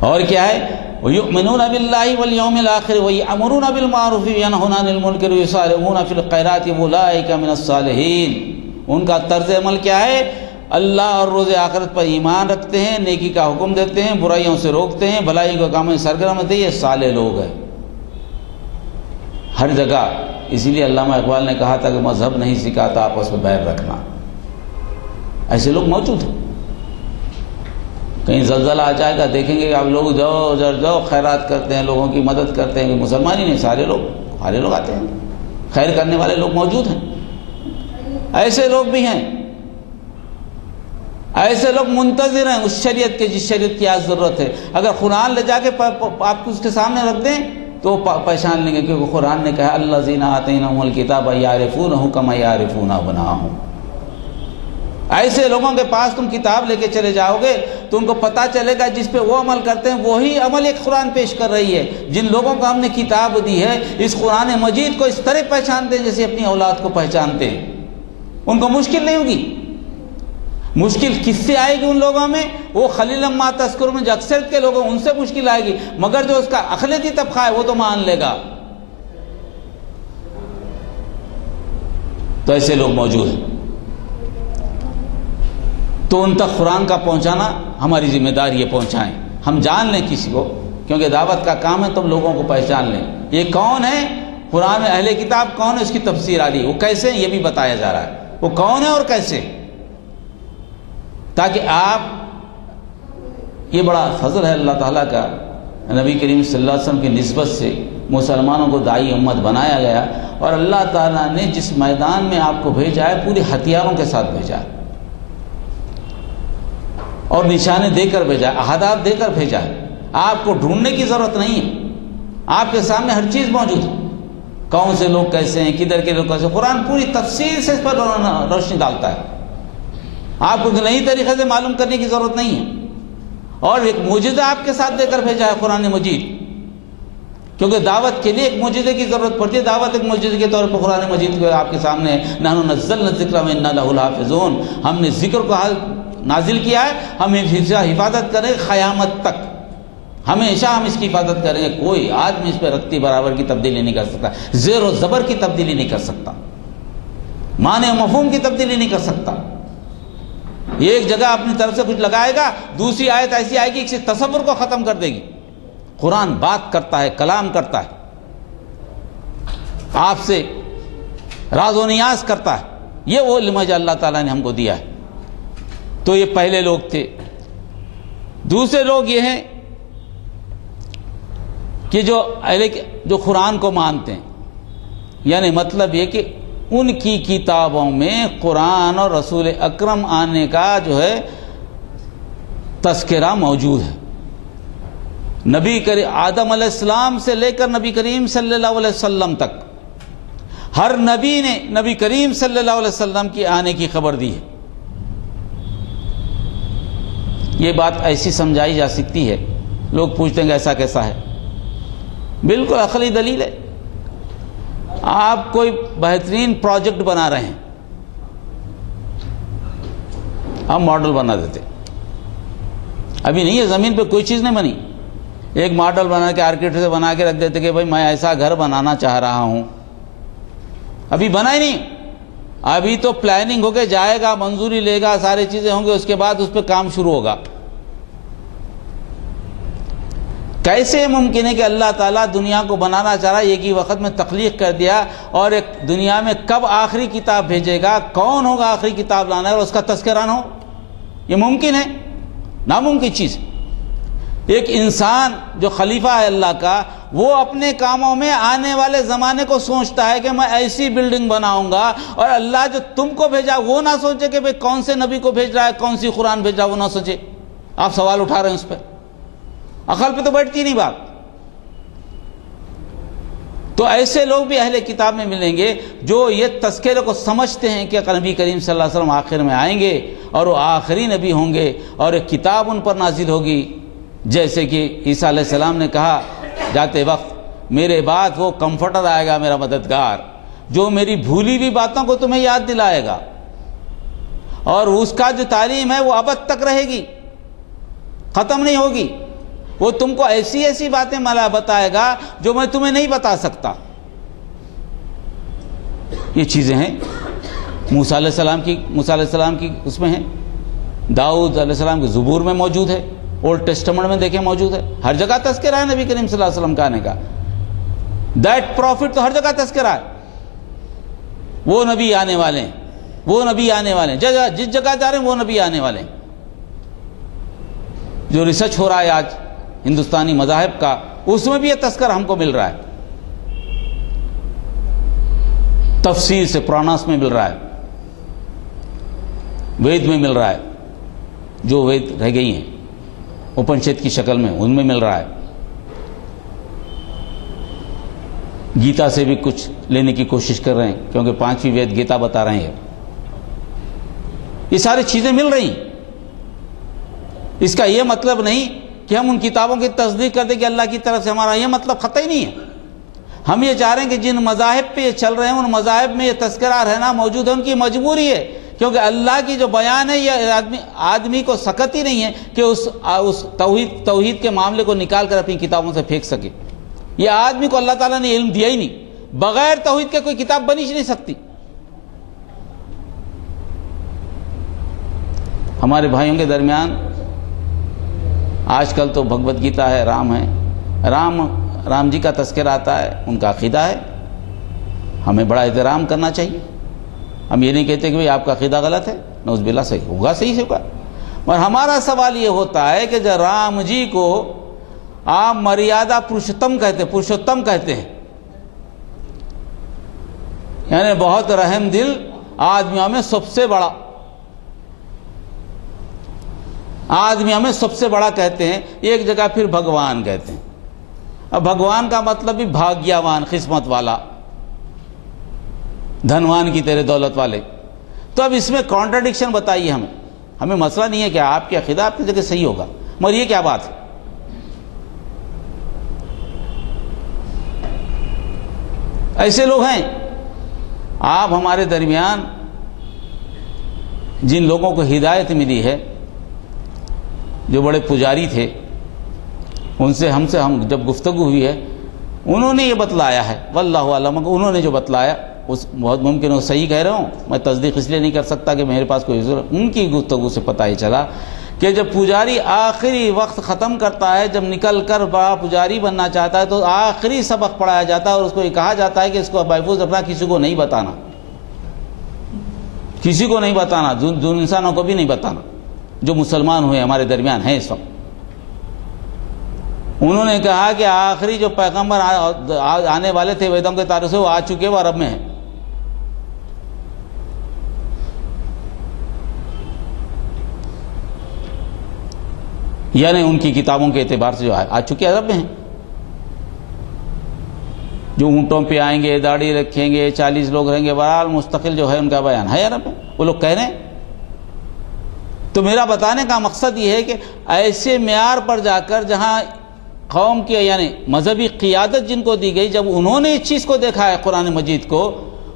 اور کیا ہے، وَيُؤْمِنُونَ بِاللَّهِ وَالْيَوْمِ الْآخِرِ وَيَأْمُرُونَ بِالْمَعْرُوفِ وَيَنْهُونَ عَنِ الْمُنكَرِ وَيُسَارِعُونَ فِي الْخَيْرَاتِ أُولَٰئِكَ مِنَ الصَّالِحِينَ۔ ان کا طرز عمل کیا ہے، اللہ اور روز آخرت پر ایمان رکھتے ہیں، نیکی کا حکم دیتے ہیں، برائیوں سے روکتے ہیں، بھلائی کے کاموں میں سرگرم ہوتے ہیں، یہ صالح لوگ ہیں ہر جگہ۔ اسی لیے علامہ اقبال نے کہا تھا کہ مذہب نہیں سکھاتا آپس میں بیر رکھنا، ایسے لوگ موجود ہیں۔ کہیں زلزلہ آ جائے گا، دیکھیں گے آپ لوگ جاؤ جاؤ خیرات کرتے ہیں، لوگوں کی مدد کرتے ہیں، کہ مسلمان ہی نہیں، سارے لوگ آتے ہیں، خیر کرنے والے لوگ موجود ہیں، ایسے لوگ بھی ہیں، ایسے لوگ منتظر ہیں اس شریعت کے جس شریعت کی آج ضرورت ہے۔ اگر قرآن لے جا کے آپ کو اس کے سامنے رکھ دیں تو پہچان لیں گے، کیونکہ قرآن نے کہا الذین آتیناہم الکتاب یعرفونہ کما یعرفون ابناءہم۔ ایسے لوگوں کے پاس تم کتاب لے کے چلے جاؤ گے تو ان کو پتہ چلے گا جس پہ وہ عمل کرتے ہیں وہی عمل ایک قرآن پیش کر رہی ہے۔ جن لوگوں کو ہم نے کتاب دی ہے اس قرآن مجید کو اس طرح پہچانتے ہیں جیسے اپنی اولاد کو پہچانتے ہیں، ان کو مشکل نہیں ہوگی۔ مشکل کس سے آئے گی ان لوگوں میں؟ وہ خلیل ما تذکر میں جو اکثریت کے لوگوں ان سے مشکل آئے گی، مگر جو اس کا اقلیتی طبقہ ہے وہ تو مان لے گا۔ تو ایسے لوگ موجود ہیں، تو ان تک قرآن کا پہنچانا ہماری ذمہ داری ہے، پہنچائیں، ہم جان لیں کسی کو، کیونکہ دعوت کا کام ہے، تم لوگوں کو پہچان لیں یہ کون ہے، قرآن میں اہل کتاب کون ہے، اس کی تفسیر آ رہی ہے، وہ کیسے یہ بھی بتایا جا رہا ہے، وہ کون ہے اور کیسے، تاکہ آپ، یہ بڑا فضل ہے اللہ تعالیٰ کا، نبی کریم صلی اللہ علیہ وسلم کی نسبت سے مسلمانوں کو داعی امت بنایا گیا، اور اللہ تعالیٰ نے جس میدان میں آپ کو بھیجا ہے پورے ہتھیاروں کے ساتھ بھیجا ہے، اور نشانے دے کر بھیجا ہے، اہداف دے کر بھیجا ہے، آپ کو ڈھونڈنے کی ضرورت نہیں ہے، آپ کے سامنے ہر چیز موجود ہے، کون سے لوگ کیسے ہیں، کدھر کے لوگ کیسے، قرآن پوری تفصیل سے اس پر روشنی ڈالتا ہے، آپ کو نئی طریقے سے معلوم کرنے کی ضرورت نہیں ہے، اور ایک معجزہ آپ کے ساتھ دے کر بھیجا ہے قرآن مجید، کیونکہ دعوت کے لیے ایک معجزے کی ضرورت پڑتی ہے، دعوت ایک معجزے کے طور پر قرآن مجید کو آپ کے سامنے، نحن نزلنا الذکر وانا لہ لحافظون، ہم نے ذکر کو نازل کیا ہے، ہم حفاظت کریں قیامت تک، ہمیشہ ہم اس کی حفاظت کریں گے. کوئی آدمی اس پہ رکھتی برابر کی تبدیلی نہیں کر سکتا, زیر و زبر کی تبدیلی نہیں کر سکتا, معنی و مفہوم کی تبدیلی نہیں کر سکتا. یہ ایک جگہ اپنی طرف سے کچھ لگائے گا, دوسری آیت ایسی آئے گی کہ تصور کو ختم کر دے گی. قرآن بات کرتا ہے, کلام کرتا ہے, آپ سے راز و نیاز کرتا ہے. یہ وہ علم ہے جو اللہ تعالیٰ نے ہم کو دیا ہے. تو یہ پہلے لوگ تھے. دوسرے لوگ یہ ہیں کہ جو قرآن کو مانتے ہیں, یعنی مطلب یہ کہ ان کی کتابوں میں قرآن اور رسول اکرم آنے کا جو ہے تذکرہ موجود ہے. نبی کریم آدم علیہ السلام سے لے کر نبی کریم صلی اللہ علیہ وسلم تک ہر نبی نے نبی کریم صلی اللہ علیہ وسلم کی آنے کی خبر دی ہے. یہ بات ایسی سمجھائی جا سکتی ہے. لوگ پوچھتے ہیں کہ ایسا کیسا ہے؟ بالکل عقلی دلیل ہے. آپ کوئی بہترین پروجیکٹ بنا رہے ہیں, ہم ماڈل بنا دیتے, ابھی نہیں ہے, زمین پہ کوئی چیز نہیں بنی, ایک ماڈل بنا کے آرکیٹیکٹ سے بنا کے رکھ دیتے کہ بھائی میں ایسا گھر بنانا چاہ رہا ہوں. ابھی بنا ہی نہیں, ابھی تو پلاننگ ہو کے جائے گا, منظوری لے گا, ساری چیزیں ہوں گے, اس کے بعد اس پہ کام شروع ہوگا. کیسے ممکن ہے کہ اللہ تعالیٰ دنیا کو بنانا چاہ رہا ہے, ایک ہی وقت میں تخلیق کر دیا, اور ایک دنیا میں کب آخری کتاب بھیجے گا, کون ہوگا آخری کتاب لانا ہے, اور اس کا تذکرہ نہ ہو؟ یہ ممکن ہے؟ ناممکن چیز. ایک انسان جو خلیفہ ہے اللہ کا, وہ اپنے کاموں میں آنے والے زمانے کو سوچتا ہے کہ میں ایسی بلڈنگ بناؤں گا, اور اللہ جو تم کو بھیجا وہ نہ سوچے کہ بھئی کون سے نبی کو بھیج رہا ہے, کون سی قرآن بھیج رہا ہے, وہ نہ سوچے. آپ سوال اٹھا رہے ہیں اس پہ, عقل پہ تو بیٹھتی نہیں بات. تو ایسے لوگ بھی اہل کتاب میں ملیں گے جو یہ تذکرے کو سمجھتے ہیں کہ نبی کریم صلی اللہ علیہ وسلم آخر میں آئیں گے اور وہ آخری نبی ہوں گے, اور ایک کتاب ان پر نازل ہوگی. جیسے کہ عیسیٰ علیہ السلام نے کہا جاتے وقت, میرے بعد وہ کمفرٹر آئے گا, میرا مددگار, جو میری بھولی ہوئی باتوں کو تمہیں یاد دلائے گا, اور اس کا جو تعلیم ہے وہ ابد تک رہے گی, ختم نہیں ہوگی. وہ تم کو ایسی ایسی باتیں بتائے گا جو میں تمہیں نہیں بتا سکتا. یہ چیزیں ہیں موسیٰ علیہ السلام کی اس میں ہیں, داؤد علیہ السلام کے زبور میں موجود ہے, اولڈ ٹیسٹمنٹ میں دیکھیں موجود ہے. ہر جگہ تذکرہ ہے نبی کریم صلی اللہ علیہ وسلم کا آنے کا. دیٹ پروفٹ تو ہر جگہ تذکرہ ہے. وہ نبی آنے والے ہیں, وہ نبی آنے والے ہیں, جس جگہ جا رہے ہیں وہ نبی آنے والے ہیں. جو ریسرچ ہو رہا ہے آج ہندوستانی مذاہب کا, اس میں بھی یہ تذکرہ ہم کو مل رہا ہے. تفسیر سے پراناس میں مل رہا ہے, وید میں مل رہا ہے, جو وید رہ گئی ہیں اپنشد کی شکل میں, ان میں مل رہا ہے. گیتا سے بھی کچھ لینے کی کوشش کر رہے ہیں, کیونکہ 5ویں وید گیتا بتا رہے ہیں. یہ ساری چیزیں مل رہی ہیں. اس کا یہ مطلب نہیں کہ ہم ان کتابوں کی تصدیق کر دیں کہ اللہ کی طرف سے, ہمارا یہ مطلب قطعی نہیں ہے. ہم یہ چاہ رہے ہیں کہ جن مذاہب پہ یہ چل رہے ہیں ان مذاہب میں یہ تذکرہ رہنا موجود ہے, ان کی مجبوری ہے, کیونکہ اللہ کی جو بیان ہے یہ آدمی کو سکت ہی نہیں ہے کہ اس توحید کے معاملے کو نکال کر اپنی کتابوں سے پھینک سکے. یہ آدمی کو اللہ تعالیٰ نے علم دیا ہی نہیں. بغیر توحید کے کوئی کتاب بنی ہی نہیں سکتی. ہمارے بھائیوں کے درمیان آج کل تو بھگوت گیتا ہے, رام ہے, رام جی کا تذکرہ آتا ہے, ان کا عقیدہ ہے, ہمیں بڑا احترام کرنا چاہیے. ہم یہ نہیں کہتے کہ بھئی آپ کا عقیدہ غلط ہے, نعوذ باللہ, صحیح ہوگا, صحیح سے ہوگا. اور ہمارا سوال یہ ہوتا ہے کہ جب رام جی کو آپ مریادہ پروشوتم کہتے ہیں, یعنی بہت رحم دل آدمیوں میں سب سے بڑا, آدمیوں میں سب سے بڑا کہتے ہیں, ایک جگہ پھر بھگوان کہتے ہیں. اب بھگوان کا مطلب بھی بھاگیاوان, قسمت والا, دھنوان کی تیرے دولت والے. تو اب اس میں کانٹرڈکشن بتائیے ہمیں مسئلہ نہیں ہے کہ آپ کی عقیدہ آپ کی جگہ صحیح ہوگا, مگر یہ کیا بات ہے؟ ایسے لوگ ہیں. آپ ہمارے درمیان جن لوگوں کو ہدایت ملی ہے, جو بڑے پجاری تھے, ہم سے جب گفتگو ہوئی ہے انہوں نے یہ بتلایا ہے، واللہ اعلم، انہوں نے جو بتلایا بہت ممکن ہو صحیح کہہ رہا ہوں، میں تصدیق اس لیے نہیں کر سکتا کہ میرے پاس کوئی ضرورت، ان کی گفتگو سے پتہ ہی چلا کہ جب پجاری آخری وقت ختم کرتا ہے، جب نکل کر بڑا پجاری بننا چاہتا ہے تو آخری سبق پڑھایا جاتا ہے اور اس کو یہ کہا جاتا ہے کہ اس کو محفوظ رکھنا، کسی کو نہیں بتانا، کسی کو نہیں بتانا، جن انسانوں کو بھی نہیں بتانا جو مسلمان ہوئے ہمارے درمیان ہیں اس وقت۔ انہوں نے کہا کہ آخری جو پیغمبر آنے والے تھے ویدوں کے تعارف سے، وہ آ چکے، وہ عرب میں ہیں۔ یعنی ان کی کتابوں کے اعتبار سے جو آ چکے عرب میں ہیں، جو اونٹوں پہ آئیں گے، داڑھی رکھیں گے، 40 لوگ رہیں گے، بہرحال مستقل جو ہے ان کا بیان ہے عرب میں، وہ لوگ کہہ رہے ہیں۔ تو میرا بتانے کا مقصد یہ ہے کہ ایسے معیار پر جا کر جہاں قوم کی یعنی مذہبی قیادت جن کو دی گئی، جب انہوں نے اس چیز کو دیکھا ہے قرآن مجید کو،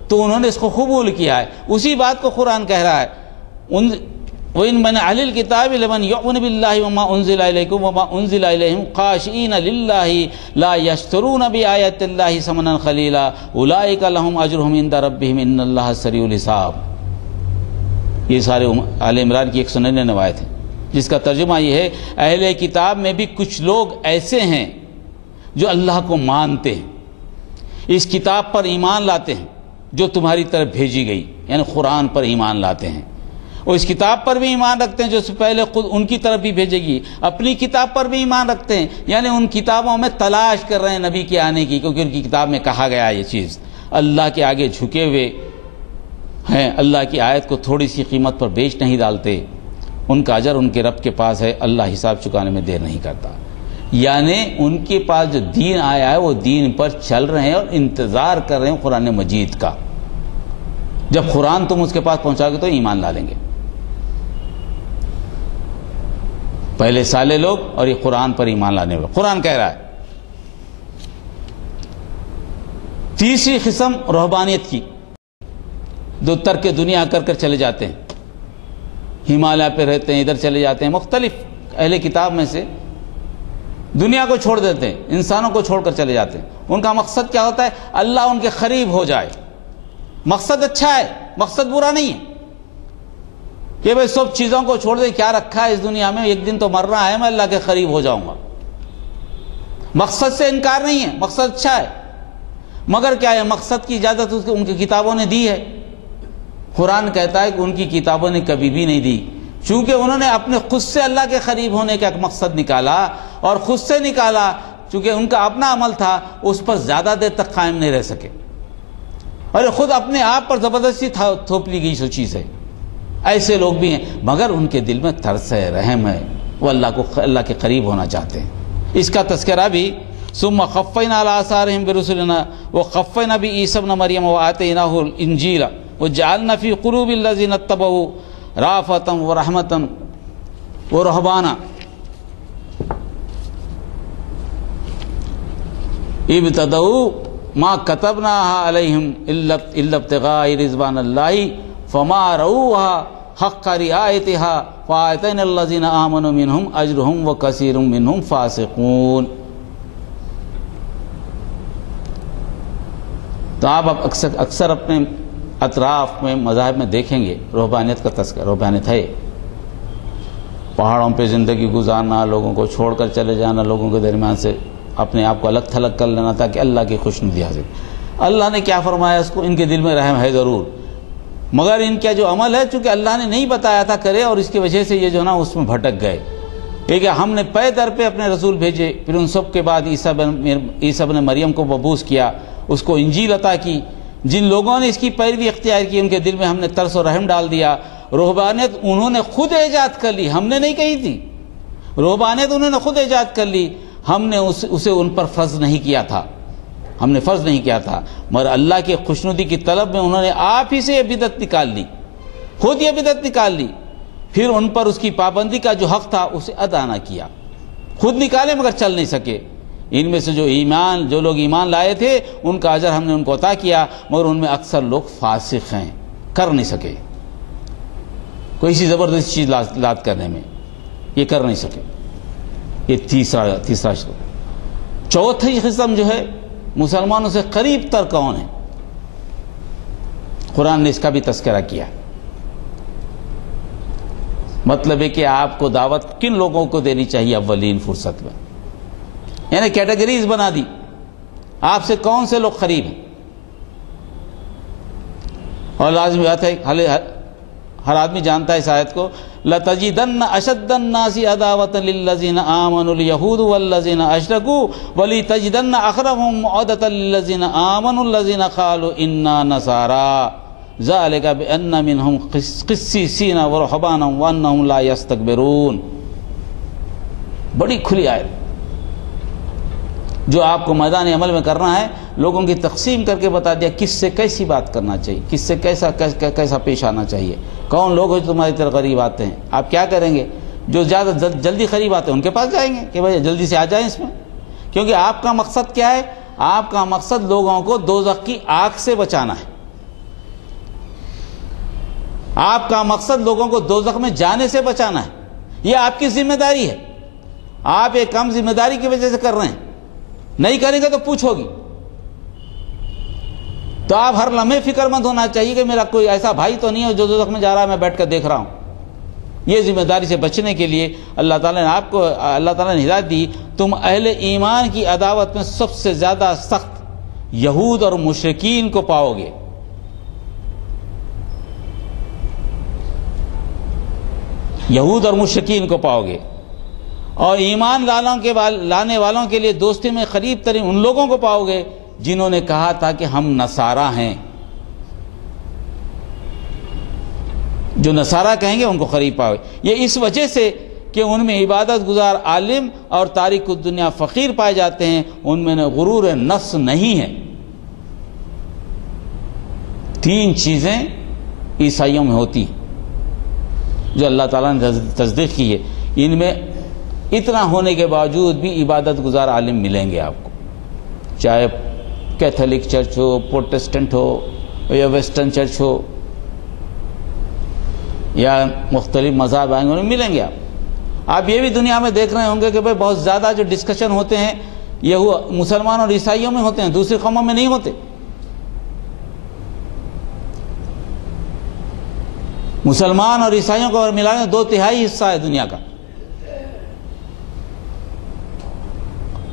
تو انہوں نے اس کو قبول کیا ہے۔ اسی بات کو قرآن کہہ رہا ہے، وَإِن مِّنْ أَهْلِ الْكِتَابِ لَمَنْ يُؤْمِنُ بِاللَّهِ وَمَا أُنزِلَ إِلَيْكُمْ وَمَا أُنزِلَ إِلَيْهِمْ خَاشِعِينَ لِلَّهِ لَا يَشْتَرُونَ بِآيَاتِ اللَّهِ ثَمَنًا قَلِيلًا أُولَٰئِكَ لَهُمْ أَجْرُهُمْ عِندَ رَبِّهِمْ إِنَّ اللَّهَ سَرِيعُ الْحِسَابِ۔ یہ سارے آل عمران کی 199 آیت ہے، جس کا ترجمہ یہ ہے اہل کتاب میں بھی کچھ لوگ ایسے ہیں جو اللہ کو مانتے ہیں، اس کتاب پر ایمان لاتے ہیں جو تمہاری طرف بھیجی گئی، یعنی قرآن پر ایمان لاتے ہیں، اور اس کتاب پر بھی ایمان رکھتے ہیں جو سے پہلے خود ان کی طرف بھی بھیجے گی، اپنی کتاب پر بھی ایمان رکھتے ہیں، یعنی ان کتابوں میں تلاش کر رہے ہیں نبی کے آنے کی، کیونکہ ان کی کتاب میں کہا گیا ہے یہ چیز، اللہ کے آگے جھکے ہوئے ہیں، اللہ کی آیت کو تھوڑی سی قیمت پر بیچ نہیں ڈالتے، ان کا اجر ان کے رب کے پاس ہے، اللہ حساب چکانے میں دیر نہیں کرتا۔ یعنی ان کے پاس جو دین آیا ہے وہ دین پر چل رہے ہیں اور انتظار کر رہے ہیں قرآن مجید کا، جب قرآن تم اس کے پاس پہنچا گے تو ایمان لا لیں گے۔ پہلے سالے لوگ اور یہ قرآن پر ایمان لانے والے، قرآن کہہ رہا ہے۔ تیسری قسم رہبانیت کی، جو ترک دنیا کر کر چلے جاتے ہیں، ہمالیہ پہ رہتے ہیں، ادھر چلے جاتے ہیں، مختلف اہل کتاب میں سے دنیا کو چھوڑ دیتے ہیں، انسانوں کو چھوڑ کر چلے جاتے ہیں۔ ان کا مقصد کیا ہوتا ہے؟ اللہ ان کے قریب ہو جائے، مقصد اچھا ہے، مقصد برا نہیں ہے کہ بھئی سب چیزوں کو چھوڑ دے، کیا رکھا ہے اس دنیا میں، ایک دن تو مرنا ہے، میں اللہ کے قریب ہو جاؤں گا۔ مقصد سے انکار نہیں ہے، مقصد اچھا ہے، مگر کیا ہے، مقصد کی اجازت ان کی کتابوں نے دی ہے؟ قرآن کہتا ہے کہ ان کی کتابوں نے کبھی بھی نہیں دی، چونکہ انہوں نے اپنے خود سے اللہ کے قریب ہونے کا ایک مقصد نکالا، اور خود سے نکالا، چونکہ ان کا اپنا عمل تھا، اس پر زیادہ دیر تک قائم نہیں رہ سکے، اور خود اپنے آپ پر زبردستی تھوپ لی گئی سو چیز ہے۔ ایسے لوگ بھی ہیں، مگر ان کے دل میں ترس ہے، رحم ہے، وہ اللہ کے قریب ہونا چاہتے ہیں۔ اس کا تذکرہ بھی ثم قفینا علی آثارہم برسلنا وقفینا بعیسی ابن مریم وآتیناہ الانجیل وجعلنا فی قلوب الذین اتبعوا رأفۃ ورحمۃ ورہبانا ابتدؤوا ما كتبناها علیہم الا ابتغاء رضوان اللہ فما رؤوها حق رعایتها فآتینا الذین آمنوا منہم اجرہم وکثیر منہم فاسقون۔ تو آپ اکثر اپنے اطراف میں مذاہب میں دیکھیں گے رہبانیت کا تذکرہ، رہبانیت ہے پہاڑوں پہ زندگی گزارنا، لوگوں کو چھوڑ کر چلے جانا، لوگوں کے درمیان سے اپنے آپ کو الگ تھلگ کر لینا تاکہ اللہ کی خوشنودی حاصل۔ اللہ نے کیا فرمایا اس کو؟ ان کے دل میں رحم ہے ضرور، مگر ان کا جو عمل ہے چونکہ اللہ نے نہیں بتایا تھا کرے، اور اس کی وجہ سے یہ جو نا اس میں بھٹک گئے۔ کہ ہم نے پے در پہ اپنے رسول بھیجے، پھر ان سب کے بعد عیسیٰ ابن مریم کو مبعوث کیا، اس کو انجیل عطا کی، جن لوگوں نے اس کی پیروی اختیار کی ان کے دل میں ہم نے ترس و رحم ڈال دیا۔ رہبانیت انہوں نے خود ایجاد کر لی، ہم نے نہیں کہی تھی، رہبانیت انہوں نے خود ایجاد کر لی، ہم نے اسے ان پر فرض نہیں کیا تھا، ہم نے فرض نہیں کیا تھا، مگر اللہ کے خوشنودی کی طلب میں انہوں نے آپ ہی سے یہ بدعت نکال لی، خود یہ بدعت نکال لی، پھر ان پر اس کی پابندی کا جو حق تھا اسے ادا نہ کیا، خود نکالے مگر چل نہیں سکے۔ ان میں سے جو لوگ ایمان لائے تھے ان کا اجر ہم نے ان کو عطا کیا، مگر ان میں اکثر لوگ فاسق ہیں، کر نہیں سکے، کوئی سی زبردست چیز لاد کرنے میں یہ کر نہیں سکے۔ یہ تیسرا چوتھی قسم جو ہے مسلمانوں سے قریب تر کون ہے؟ قرآن نے اس کا بھی تذکرہ کیا. مطلب ہے کہ آپ کو دعوت کن لوگوں کو دینی چاہیے اولین فرصت میں، یعنی کیٹیگریز بنا دی، آپ سے کون سے لوگ قریب ہیں. اور لازمی بات ہے ہر آدمی جانتا ہے اس آیت کو، لَتَجِدَنَّ أَشَدَّ النَّاسِ عَدَاوَةً لِلَّذِينَ آمَنُوا الْيَهُودُ وَالَّذِينَ أَشْرَكُوا وَلَتَجِدَنَّ أَقْرَبَهُمْ مَوَدَّةً لِلَّذِينَ آمَنُوا الَّذِينَ قَالُوا إِنَّا نَصَارَىٰ ذَلِكَ بِأَنَّ مِنْهُمْ قِسِّيسِينَ وَرُهْبَانًا وَأَنَّهُمْ لَا يَسْتَكْبِرُونَ. بڑی کھلی آیت جو آپ کو میدان عمل میں کرنا ہے، لوگوں کی تقسیم کر کے بتا دیا کس سے کیسی بات کرنا چاہیے، کس سے کیسا پیش آنا چاہیے، کون لوگ جو تمہاری طرف قریب آتے ہیں. آپ کیا کریں گے؟ جو زیادہ جلدی قریب آتے ہیں ان کے پاس جائیں گے کہ بھائی جلدی سے آ جائیں اس میں، کیونکہ آپ کا مقصد کیا ہے؟ آپ کا مقصد لوگوں کو دوزخ کی آگ سے بچانا ہے. آپ کا مقصد لوگوں کو دوزخ میں جانے سے بچانا ہے. یہ آپ کی ذمہ داری ہے. آپ یہ کام ذمہ داری کی وجہ سے کر رہے ہیں، نہیں کریں گے تو پوچھو گی. تو آپ ہر لمحے فکر مند ہونا چاہیے کہ میرا کوئی ایسا بھائی تو نہیں ہے جو دوزخ میں جا رہا ہے، میں بیٹھ کر دیکھ رہا ہوں. یہ ذمہ داری سے بچنے کے لیے اللہ تعالیٰ نے ہدایت دی. تم اہل ایمان کی عداوت میں سب سے زیادہ سخت یہود اور مشرکین کو پاؤ گے. یہود اور مشرکین کو پاؤ گے. اور ایمان لانے والوں کے لیے دوستی میں قریب ترین ان لوگوں کو پاؤ گے جنہوں نے کہا تھا کہ ہم نصارہ ہیں. جو نصارہ کہیں گے ان کو قریب پاؤ گے. یہ اس وجہ سے کہ ان میں عبادت گزار عالم اور تارک الدنیا فقیر پائے جاتے ہیں، ان میں غرور نفس نہیں ہے. تین چیزیں عیسائیوں میں ہوتی ہیں جو اللہ تعالیٰ نے تصدیق کی ہے. ان میں اتنا ہونے کے باوجود بھی عبادت گزار عالم ملیں گے آپ کو، چاہے کیتھولک چرچ ہو، پروٹسٹنٹ ہو یا ویسٹرن چرچ ہو یا مختلف مذہب آئیں گے انہیں ملیں گے. آپ یہ بھی دنیا میں دیکھ رہے ہوں گے کہ بھائی بہت زیادہ جو ڈسکشن ہوتے ہیں یہ مسلمان اور عیسائیوں میں ہوتے ہیں، دوسری قوموں میں نہیں ہوتے. مسلمان اور عیسائیوں کو ملانے 2/3 حصہ ہے دنیا کا.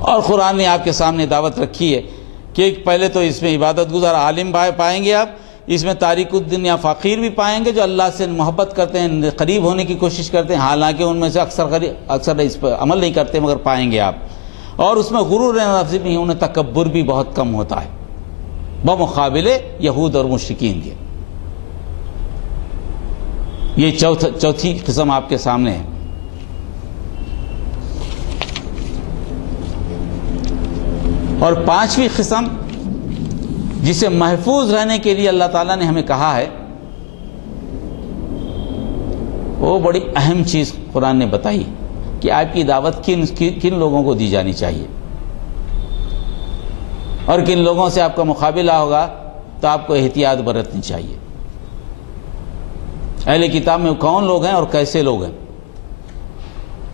اور قرآن نے آپ کے سامنے دعوت رکھی ہے کہ پہلے تو اس میں عبادت گزار عالم پائیں گے، آپ اس میں تارک الدنیا فقیر بھی پائیں گے جو اللہ سے محبت کرتے ہیں، قریب ہونے کی کوشش کرتے ہیں، حالانکہ ان میں سے اکثر اس پر عمل نہیں کرتے مگر پائیں گے آپ. اور اس میں غرور نفس بھی، انہیں تکبر بھی بہت کم ہوتا ہے بمقابلے یہود اور مشرکین کے. یہ چوتھی قسم آپ کے سامنے ہے. اور پانچویں قسم جسے محفوظ رہنے کے لیے اللہ تعالیٰ نے ہمیں کہا ہے، وہ بڑی اہم چیز قرآن نے بتائی کہ آپ کی دعوت کن لوگوں کو دی جانی چاہیے اور کن لوگوں سے آپ کا مقابلہ ہوگا تو آپ کو احتیاط برتنی چاہیے. اہل کتاب میں کون لوگ ہیں اور کیسے لوگ ہیں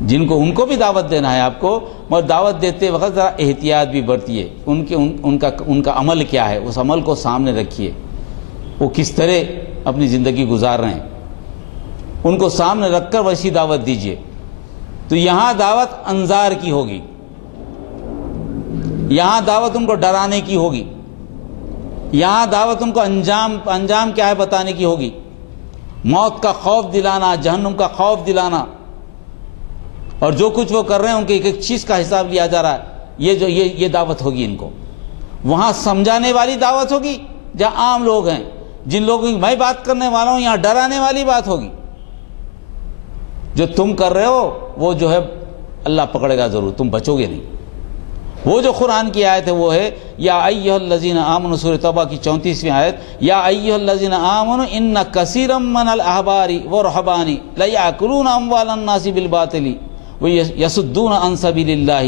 جن کو ان کو بھی دعوت دینا ہے آپ کو، اور دعوت دیتے وقت ذرا احتیاط بھی برتیے. ان کا عمل کیا ہے اس عمل کو سامنے رکھیے، وہ کس طرح اپنی زندگی گزار رہے ہیں ان کو سامنے رکھ کر ویسی دعوت دیجیے. تو یہاں دعوت انذار کی ہوگی، یہاں دعوت ان کو ڈرانے کی ہوگی، یہاں دعوت ان کو انجام کیا ہے بتانے کی ہوگی. موت کا خوف دلانا، جہنم کا خوف دلانا، اور جو کچھ وہ کر رہے ہیں ان کی ایک ایک چیز کا حساب لیا جا رہا ہے. یہ دعوت ہوگی ان کو. وہاں سمجھانے والی دعوت ہوگی جہاں عام لوگ ہیں، جن لوگوں کی میں بات کرنے والا ہوں، یہاں ڈرانے والی بات ہوگی. جو تم کر رہے ہو وہ جو ہے اللہ پکڑے گا ضرور، تم بچو گے نہیں. وہ جو قرآن کی آیت ہے وہ ہے یا ایھا الذین آمنوا، سورۃ توبہ کی 34ویں آیت، یا ایھا الذین آمنوا ان کثیرا من الاحبار والرہبان لیأکلون اموال الناس بالباطل ویصدون عن سبیل اللہ